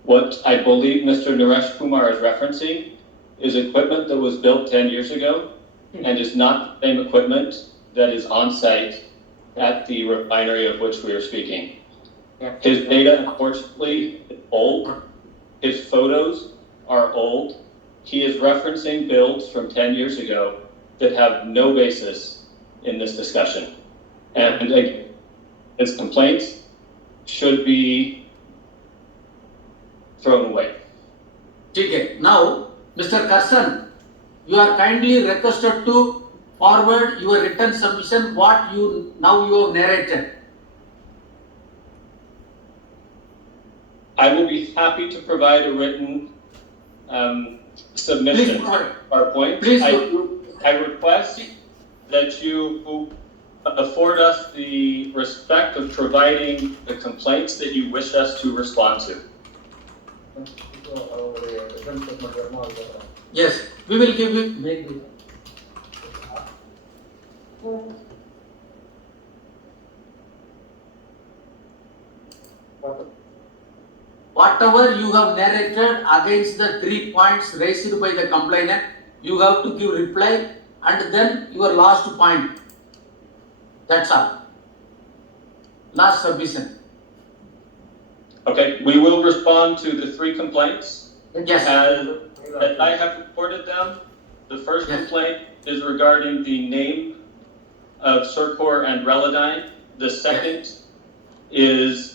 What I believe Mr. Naresh Kumar is referencing is equipment that was built 10 years ago and is not the same equipment that is on site at the refinery of which we are speaking. His data, unfortunately, is old. His photos are old. He is referencing builds from 10 years ago that have no basis in this discussion. And again, his complaints should be thrown away. Okay. Now, Mr. Carson, you are kindly requested to forward your written submission what you have narrated. I will be happy to provide a written submission Please, our point. Please, I request that you afford us the respect of providing the complaints that you wish us to respond to. Yes, we will give you. Whatever you have narrated against the 3 points raised by the complainant, you have to give reply and then your last point. That's all. Last submission. Okay, we will respond to the 3 complaints. Yes. As I have reported them, the first complaint is regarding the name of Circor and Relodyne. The second is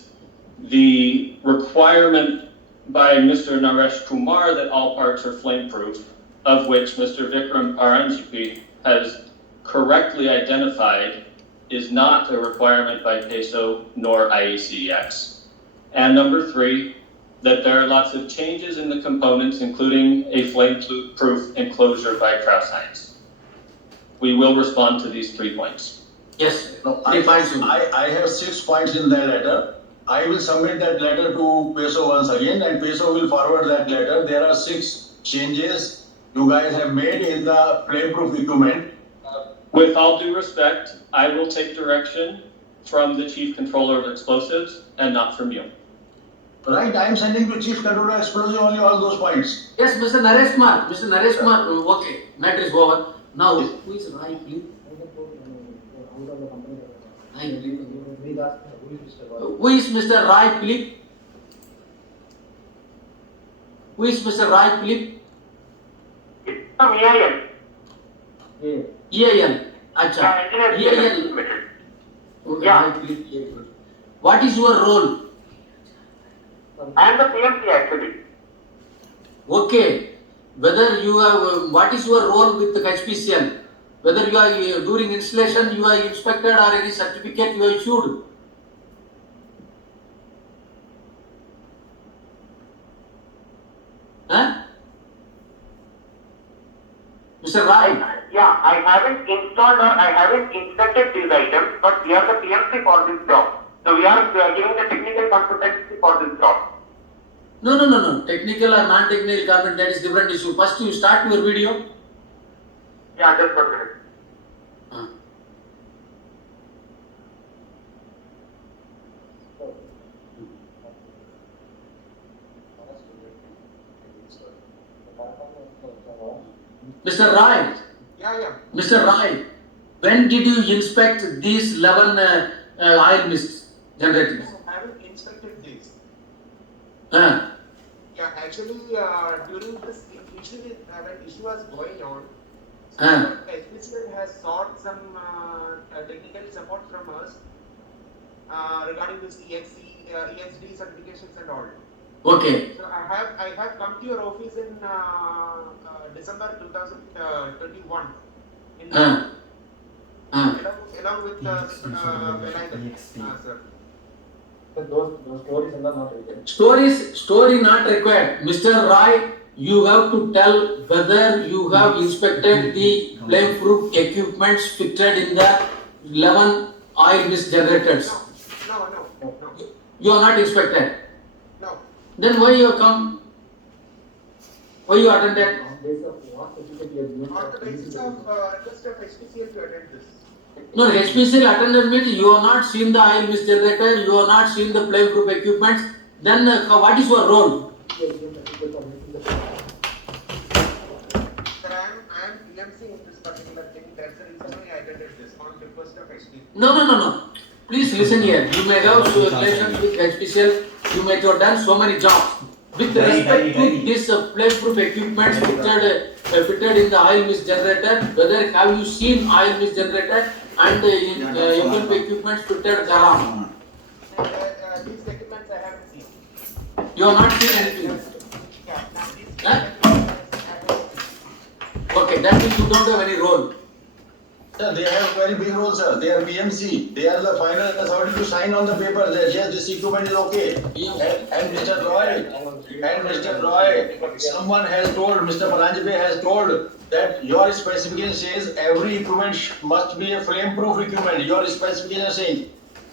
the requirement by Mr. Naresh Kumar that all parts are flame-proof, of which Mr. Vikram Paranji has correctly identified is not a requirement by PESO nor IECX. And number 3, that there are lots of changes in the components, including a flame-proof enclosure by Krauss-Heinz. We will respond to these 3 points. Yes. No, I have 6 points in that letter. I will submit that letter to PESO once again and PESO will forward that letter. There are 6 changes you guys have made in the flame-proof equipment. With all due respect, I will take direction from the Chief Controller of Explosives and not from you. Right, I am sending to Chief Controller Explosive only all those points. Yes, Mr. Naresh Kumar, okay, matter is over. Now, who is Rai, please? Who is Mr. Rai Philip? Who is Mr. Rai Philip? From EIL. EIL. Acha. EIL. Okay, Yeah. What is your role? I am the PMC actually. Okay. Whether you have, what is your role with the HPCL? Whether you are during installation, you are inspected or any certificate you are issued? Huh? Mr. Rai? Yeah, I haven't installed or I haven't inspected these items, but we are the PMC for this job. So we are giving the technical consultancy for this job. No. Technical or non-technical comment, that is different issue. First you start your video. Yeah, just 1 minute. Mr. Rai? Yeah. Mr. Rai, when did you inspect these 11 oil mist generators? I haven't inspected these. Uh, Yeah, actually, during this issue, when issue was going on, HPCL has sought some technical support from us regarding this EXD certifications and all. okay. So I have come to your office in December 2021. Along with Velayudan, sir. Those stories are not required. Story not required. Mr. Rai, you have to tell whether you have inspected the flame-proof equipments fitted in the 11 oil mist generators. No. You are not inspected. No. Then why you come? Why you attended? On basis of what certificate you have given? On the basis of request of HPCL to attend this. No, HPCL attended means you have not seen the oil mist generator, you have not seen the flame-proof equipments. Then what is your role? Sir, I am PMC in this particular thing. That's the reason why I attended this on request of HPCL. No. Please listen here. You may have relations with HPCL. You may have done so many jobs. With respect to this flame-proof equipments fitted in the oil mist generator, whether have you seen oil mist generator and flame-proof equipments fitted thereon? These documents I haven't seen. You have not seen anything. Okay, that means you don't have any role. Sir, they have very big role, sir. They are PMC. They are the final authority to sign on the paper that yes, this equipment is okay. And Mr. Roy, someone has told, Mr. Paranjape has told that your specification says every equipment must be a flame-proof equipment. Your specification says,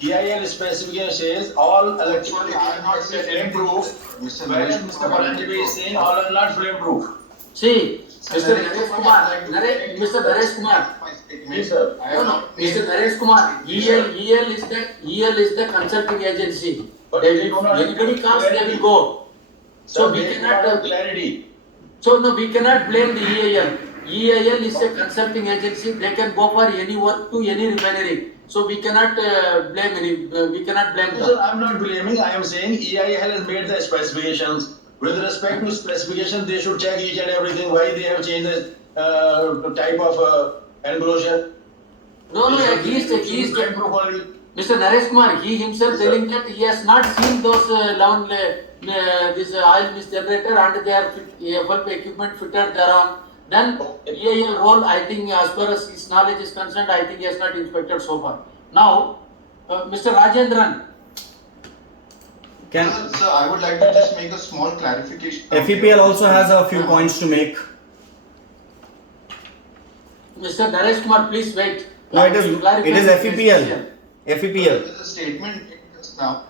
EIL specification says all electronic must be flame-proof. Whereas Mr. Paranjape is saying all are not flame-proof. See, Mr. Naresh Kumar. Yes, sir. No. Mr. Naresh Kumar, EL is the consulting agency. But They they do not have anybody calls, they will clarity. go. So Sir, we they do not have cannot. clarity. So no, we cannot blame the EIL. EIL is a consulting agency. They can go for any work to any refinery. So we cannot blame We cannot blame No, sir, them. I'm not blaming. I am saying EIL has made the specifications. With respect to specification, they should check each and everything. Why they have changed the type of enclosure? No, he is Mr. Naresh Kumar. He himself telling that he has not seen those this oil mist generator and their equipment fitted thereon. Then EIL role, I think, as far as his knowledge is concerned, I think he has not inspected so far. Now, Mr. Rajendran. Sir, I would like to just make a small clarification. FEPL also has a few points to make. Mr. Naresh Kumar, please wait. No, it is FEPL. FEPL. There's a statement just now.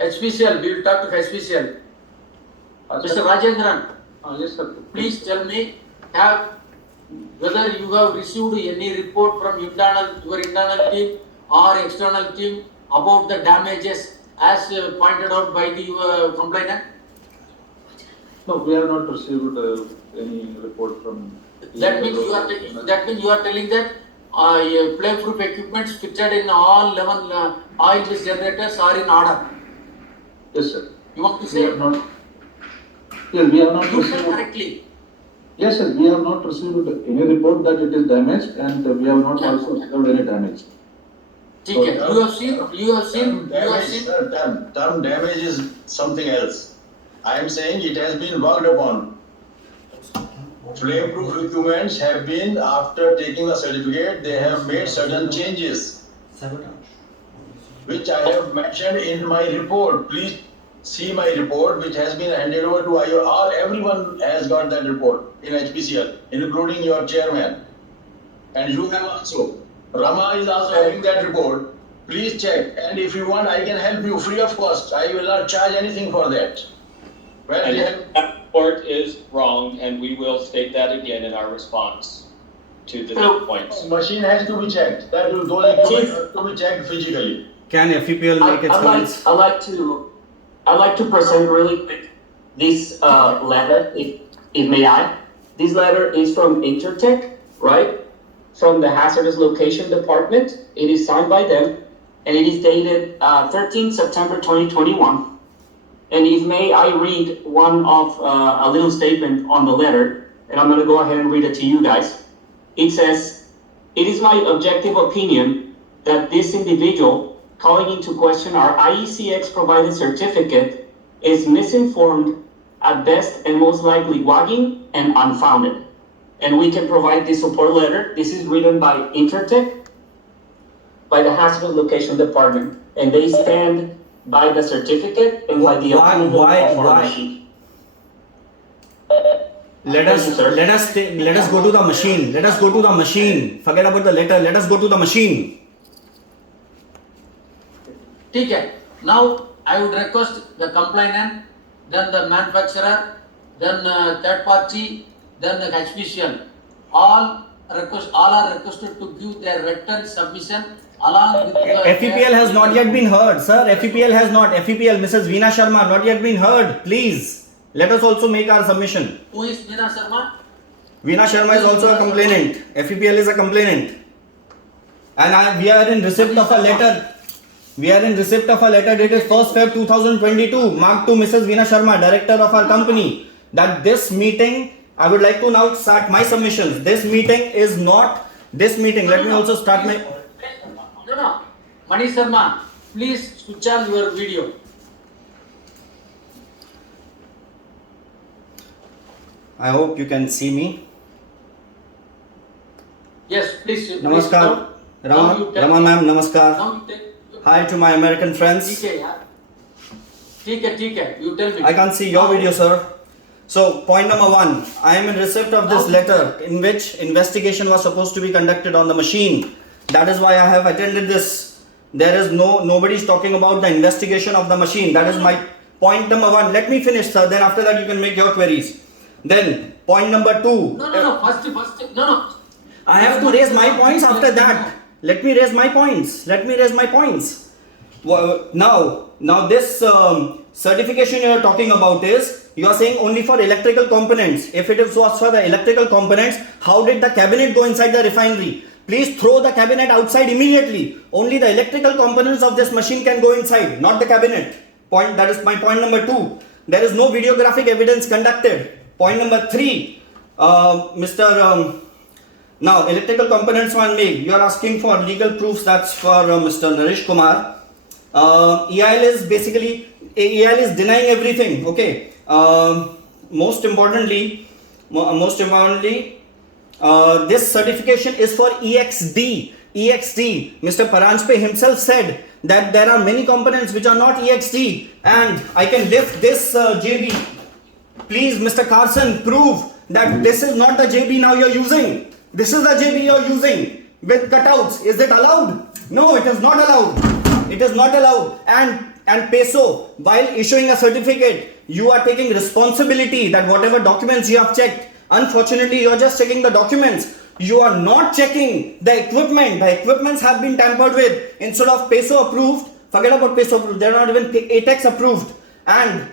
HPCL, we will talk to HPCL. Mr. Rajendran, Yes, sir. please tell me whether you have received any report from your internal team or external team about the damages as pointed out by the complainant. No, we have not received any report from. That means you are telling that flame-proof equipments fitted in all 11 oil mist generators are in order. Yes, sir. You want to We say? have not. Yes, we have not You said received. correctly. Yes, sir, we have not received any report that it is damaged, and we have not also observed any damage. Okay. You have seen. Term damage is something else. I am saying it has been worked upon. Flame-proof equipments have been, after taking the certificate, they have made certain changes, which I have mentioned in my report. Please see my report, which has been handed over to everyone has got that report in HPCL, including your chairman. And you have also. Rama is also having that report. Please check, and if you want, I can help you free of cost. I will not charge anything for that. Well, And they have, that report is wrong, and we will state that again in our response to the points. machine has to be checked. Those equipment have to be checked physically. Can FEPL make its comments? I'd like to present really quick this letter, if may I. This letter is from Intertech, right? From the Hazardous Location Department. It is signed by them, and it is dated 13 September 2021. And if may I read one of a little statement on the letter, and I'm going to go ahead and read it to you guys. It says, "It is my objective opinion that this individual calling into question our IECX provided certificate is misinformed at best and most likely wagging and unfounded. And we can provide this support letter. This is written by Intertech, by the Hazardous Location Department, and they stand by the certificate and by the approval of our machine." Let us go to the machine. Let us go to the machine. Forget about the letter. Let us go to the machine. Okay. Now I would request the complainant, then the manufacturer, then third party, then the HPCL. All are requested to give their written submission along with the FEPL has not yet been heard, sir. FEPL has not. FEPL, Mrs. Veena Sharma, not yet been heard. Please, let us also make our submission. Who is Veena Sharma? Veena Sharma is also a complainant. FEPL is a complainant. And we are in receipt of a letter. We are in receipt of a letter dated 1st Feb 2022, marked to Mrs. Veena Sharma, director of our company, that this meeting, I would like to now start my submissions. This meeting is not this meeting. Let me also start my. No. Mani Sharma, please switch on your video. I hope you can see me. Yes, please. Namaskar. Rama ma'am, namaskar. Hi to my American friends. ठीक है. You tell me. I can't see your video, sir. So, point number 1. I am in receipt of this letter in which investigation was supposed to be conducted on the machine. That is why I have attended this. There is nobody's talking about the investigation of the machine. That is my point number 1. Let me finish, sir. Then after that you can make your queries. Then, point number 2. No. First. No. I have to raise my points after that. Let me raise my points. Now this certification you are talking about is, you are saying only for electrical components. If it was for the electrical components, how did the cabinet go inside the refinery? Please throw the cabinet outside immediately. Only the electrical components of this machine can go inside, not the cabinet. That is my point number 2. There is no videographic evidence conducted. Point number 3, now electrical components one made. You are asking for legal proofs. That's for Mr. Naresh Kumar. EIL is denying everything. Okay. Most importantly, this certification is for EXD. Mr. Paranjpe himself said that there are many components which are not EXD, and I can lift this JB. Please, Mr. Carson, prove that this is not the JB now you're using. This is the JB you're using with cutouts. Is it allowed? No, it is not allowed. It is not allowed. And PESO, while issuing a certificate, you are taking responsibility that whatever documents you have checked, unfortunately, you are just checking the documents. You are not checking the equipment. The equipments have been tampered with. Instead of PESO approved, forget about PESO approved. They are not even ATEX approved. And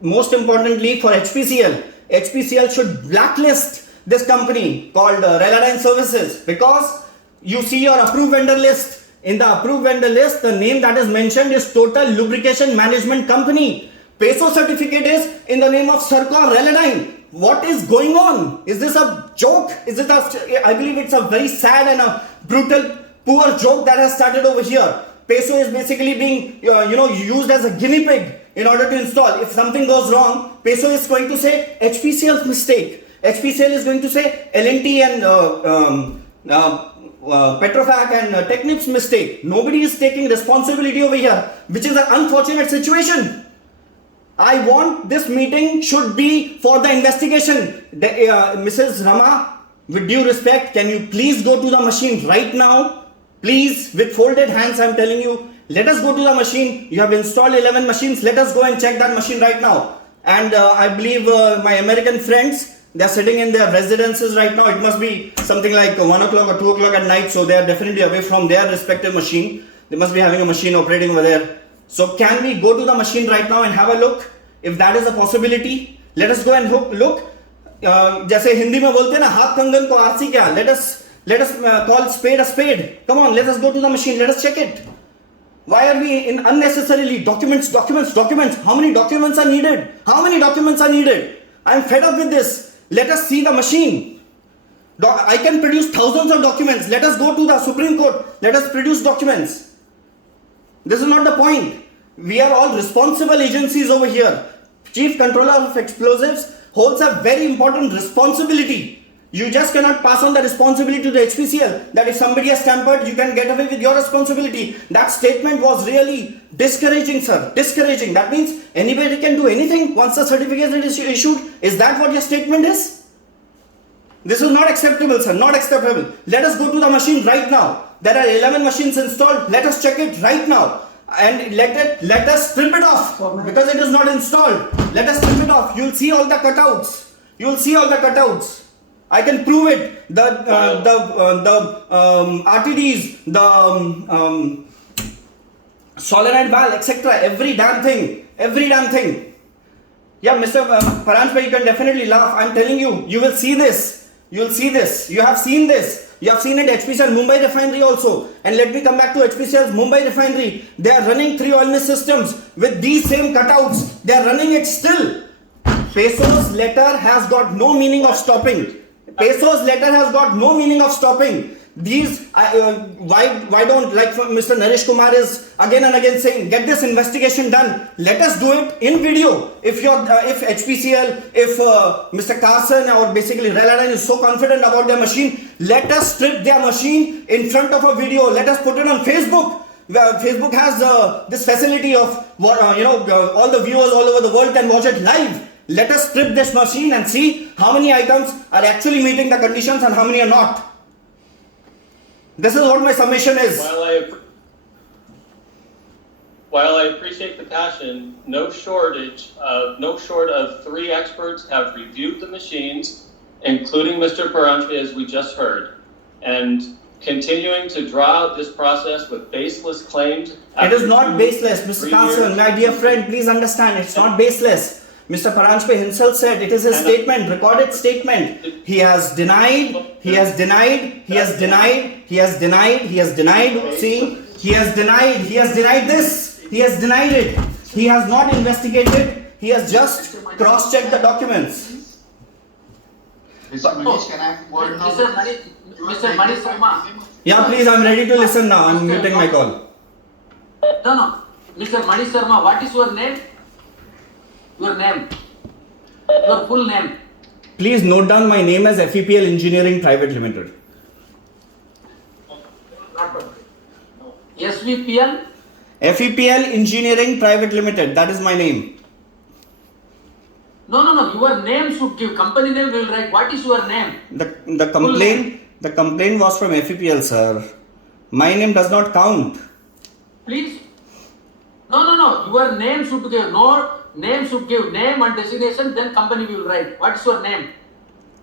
most importantly, for HPCL should blacklist this company called Reladine Services, because you see your approved vendor list. In the approved vendor list, the name that is mentioned is Total Lubrication Management Company. PESO certificate is in the name of Sarkar Reladine. what is going on? Is this a joke? Is it I believe it's a very sad and a brutal, poor joke that has started over here. PESO is basically being, used as a guinea pig in order to install. If something goes wrong, PESO is going to say HPCL's mistake. HPCL is going to say L&T and Petrofac and Technip's mistake. Nobody is taking responsibility over here, which is an unfortunate situation. I want this meeting should be for the investigation. Mrs. Rama, with due respect, can you please go to the machine right now? Please, with folded hands, I'm telling you, let us go to the machine. You have installed 11 machines. Let us go and check that machine right now. And I believe my American friends, they're sitting in their residences right now. It must be something like 1 o'clock or 2 o'clock at night. So they are definitely away from their respective machine. They must be having a machine operating over there. So can we go to the machine right now and have a look? If that is a possibility, let us go and look. जैसे हिंदी में बोलते हैं ना, हाथ कंगन को RC क्या? Let us call spade a spade. Come on, let us go to the machine. Let us check it. Why are we in unnecessarily documents? How many documents are needed? I am fed up with this. Let us see the machine. I can produce thousands of documents. Let us go to the Supreme Court. Let us produce documents. This is not the point. We are all responsible agencies over here. Chief Controller of Explosives holds a very important responsibility. You just cannot pass on the responsibility to the HPCL that if somebody has tampered, you can get away with your responsibility. That statement was really discouraging, sir. Discouraging. That means anybody can do anything once the certificate is issued. Is that what your statement is? This is not acceptable, sir. Not acceptable. Let us go to the machine right now. There are 11 machines installed. Let us check it right now. And let us strip it off because it is not installed. Let us strip it off. You'll see all the cutouts. I can prove it. The RTDs, the solenoid valve, etc. Every damn thing. Yeah, Mr. Paranjpe, you can definitely laugh. I'm telling you, you will see this. You have seen this. You have seen it at HPCL Mumbai refinery also. And let me come back to HPCL's Mumbai refinery. They are running 3 oil mist systems with these same cutouts. They are running it still. PESO's letter has got no meaning of stopping. These, why don't, like Mr. Naresh Kumar is again and again saying, get this investigation done. Let us do it in video. If HPCL, if Mr. Carson or basically Reladine is so confident about their machine, let us strip their machine in front of a video. Let us put it on Facebook. Facebook has this facility of all the viewers all over the world can watch it live. Let us strip this machine and see how many items are actually meeting the conditions and how many are not. This is what my submission is. While I appreciate the passion, no short of 3 experts have reviewed the machines, including Mr. Paranjpe, as we just heard, and continuing to draw out this process with baseless claims. It is not baseless, Mr. Carson, my dear friend, please understand, it's not baseless. Mr. Paranjpe himself said it is his statement, recorded statement. He has denied. See, he has denied this. He has denied it. He has not investigated. He has just cross-checked the documents. Mr. Manish, can I have word now? Mr. Manish Sharma. Yeah, please, I'm ready to listen now. I'm muting my call. No. Mr. Manish Sharma, what is your name? Your full name. Please note down my name as FEPL Engineering Private Limited. SVPL? FEPL Engineering Private Limited. That is my name. No. Your name should give. Company name will write. What is your name? The complaint was from FEPL, sir. My name does not count. Please. No. Your name should give. No. Name should give name and designation, then company will write. What's your name?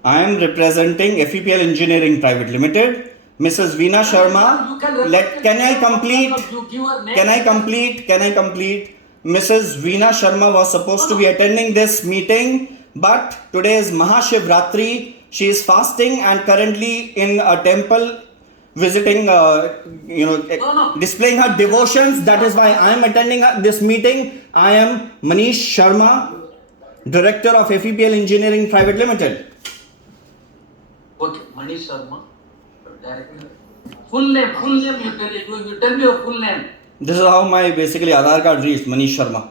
I am representing FEPL Engineering Private Limited. Mrs. Veena Sharma. Can I complete? Mrs. Veena Sharma was supposed to be attending this meeting, but today is Mahashivratri. She is fasting and currently in a temple visiting, displaying her devotions. That is why I am attending this meeting. I am Manish Sharma. Director of FEPL Engineering Private Limited. Okay, Manish Sharma, director. Full name, you tell me your full name. This is how my basically Aadhaar card reads, Manish Sharma.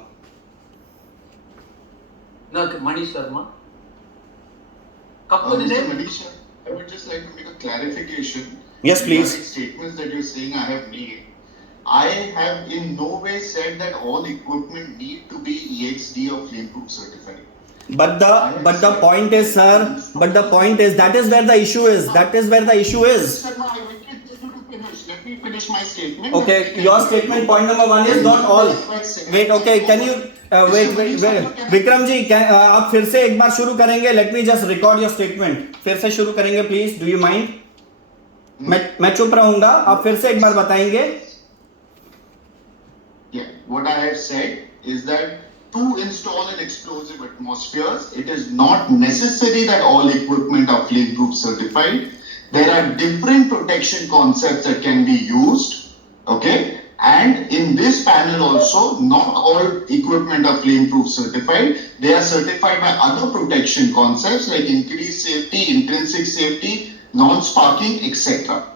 No, okay, Manish Sharma. Mr. Company name? Manish, I would just like to make a clarification. Yes, please. Regarding statements that you're saying I have made. I have in no way said that all equipment need to be EXD or flame-proof certified. But the point is, sir, that is where the issue is. That is where the issue is. Sir, I request you to finish. Let me finish my statement. Okay, your statement point number 1 is not all. Wait, okay, can you wait. Vikram ji, आप फिर से एक बार शुरू करेंगे? Let me just record your statement. फिर से शुरू करेंगे, please. Do you mind? मैं चुप रहूंगा. आप फिर से एक बार बताएंगे? Yeah, what I have said is that to install an explosive atmospheres, it is not necessary that all equipment are flame-proof certified. There are different protection concepts that can be used, okay? And in this panel also, not all equipment are flame-proof certified. They are certified by other protection concepts like increased safety, intrinsic safety, non-sparking, etc.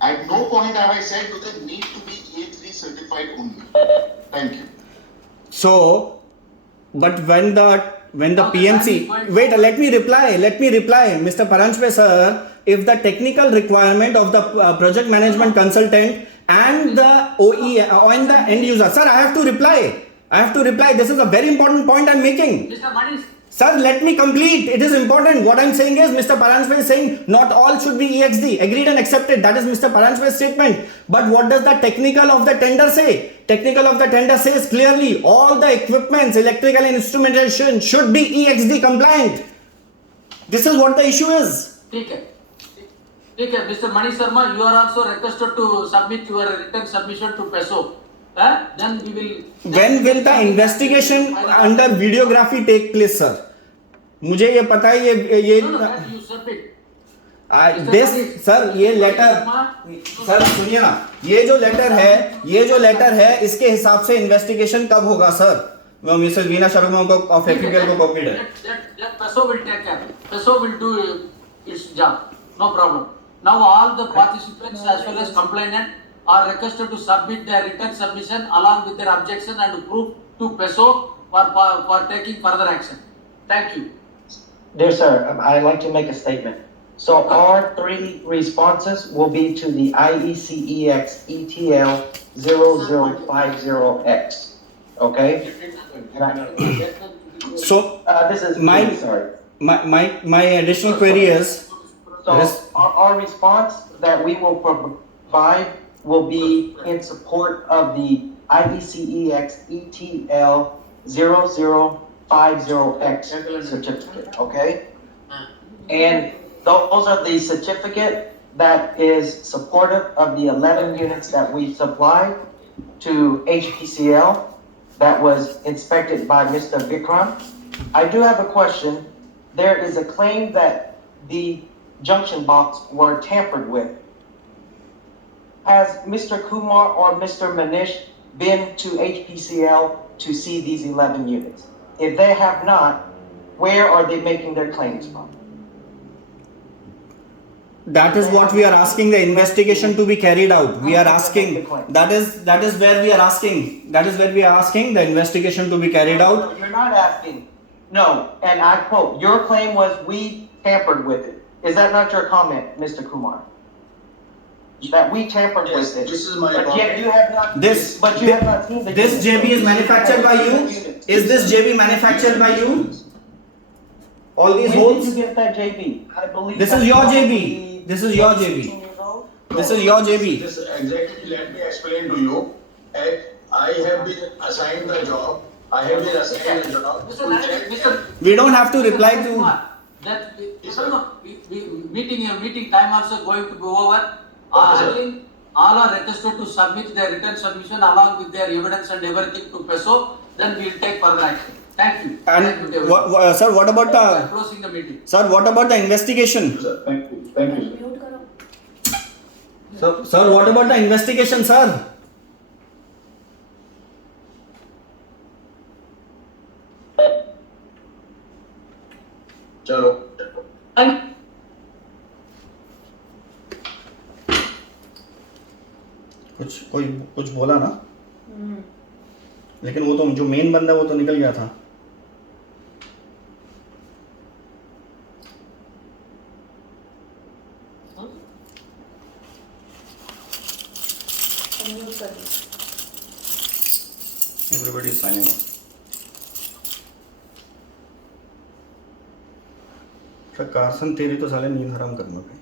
At no point have I said do they need to be EH3 certified only. Thank you. So, but when the PMC, wait, let me reply, Mr. Paranjpe sir, if the technical requirement of the project management consultant and the OE and the end user, sir, I have to reply, this is a very important point I'm making. Mr. Manish. Sir, let me complete. It is important. What I'm saying is, Mr. Paranjpe is saying not all should be EXD. Agreed and accepted. That is Mr. Paranjpe's statement. But what does the technical of the tender say? Technical of the tender says clearly all the equipments, electrical and instrumentation should be EXD compliant. This is what the issue is. Okay, Mr. Manish Sharma, you are also requested to submit your written submission to PESO. Then we will. When will the investigation under videography take place, sir? मुझे ये पता है ये You submit. this sir ये letter sir सुनिए ना ये जो लेटर है इसके हिसाब से इन्वेस्टिगेशन कब होगा सर? मिसेस वीना शर्मा को ऑफ एफपीएल को कॉपीड है. That PESO will take care. PESO will do its job. No problem. Now all the participants as well as complainant are requested to submit their written submission along with their objection and proof to PESO for taking further action. Thank you. Dear sir, I'd like to make a statement. So our 3 responses will be to the IECEX ETL 0050X. Okay? So this is my additional query is, so our response that we will provide will be in support of the IECEX ETL 0050X certificate, okay? And those are the certificate that is supportive of the 11 units that we supplied to HPCL that was inspected by Mr. Vikram. I do have a question. There is a claim that the junction box were tampered with. Has Mr. Kumar or Mr. Manish been to HPCL to see these 11 units? If they have not, where are they making their claims from? that is what we are asking the investigation to be carried out. We are asking, that is where we are asking the investigation to be carried out. You're not asking. No, and I quote, your claim was we tampered with it. Is that not your comment, Mr. Kumar? That we tampered Yes, with it. this is my But yet comment. you have not. This But you have not seen the. this units. JB is manufactured by you? Is this JB manufactured by you? All these When holes? did you get that JB? I believe This that's is your probably JB. This is your 16 JB. years old. This is your JB. This exactly, let me explain to you. I have been assigned the job. I have been assigned the job. Mr. We don't have to reply to. That meeting time also going to go over. I think all are requested to submit their written submission along with their evidence and everything to PESO. Then we will take further action. Thank you. And Thank you, everyone. sir, what about We are the closing the meeting. sir? What about the investigation? Thank you. Thank you, sir. Sir, what about the investigation, sir? चलो कुछ बोला ना, लेकिन वो तो जो main बंदा वो तो निकल गया था। Everybody is signing off. Carson तेरी तो साले नींद हराम करना भाई।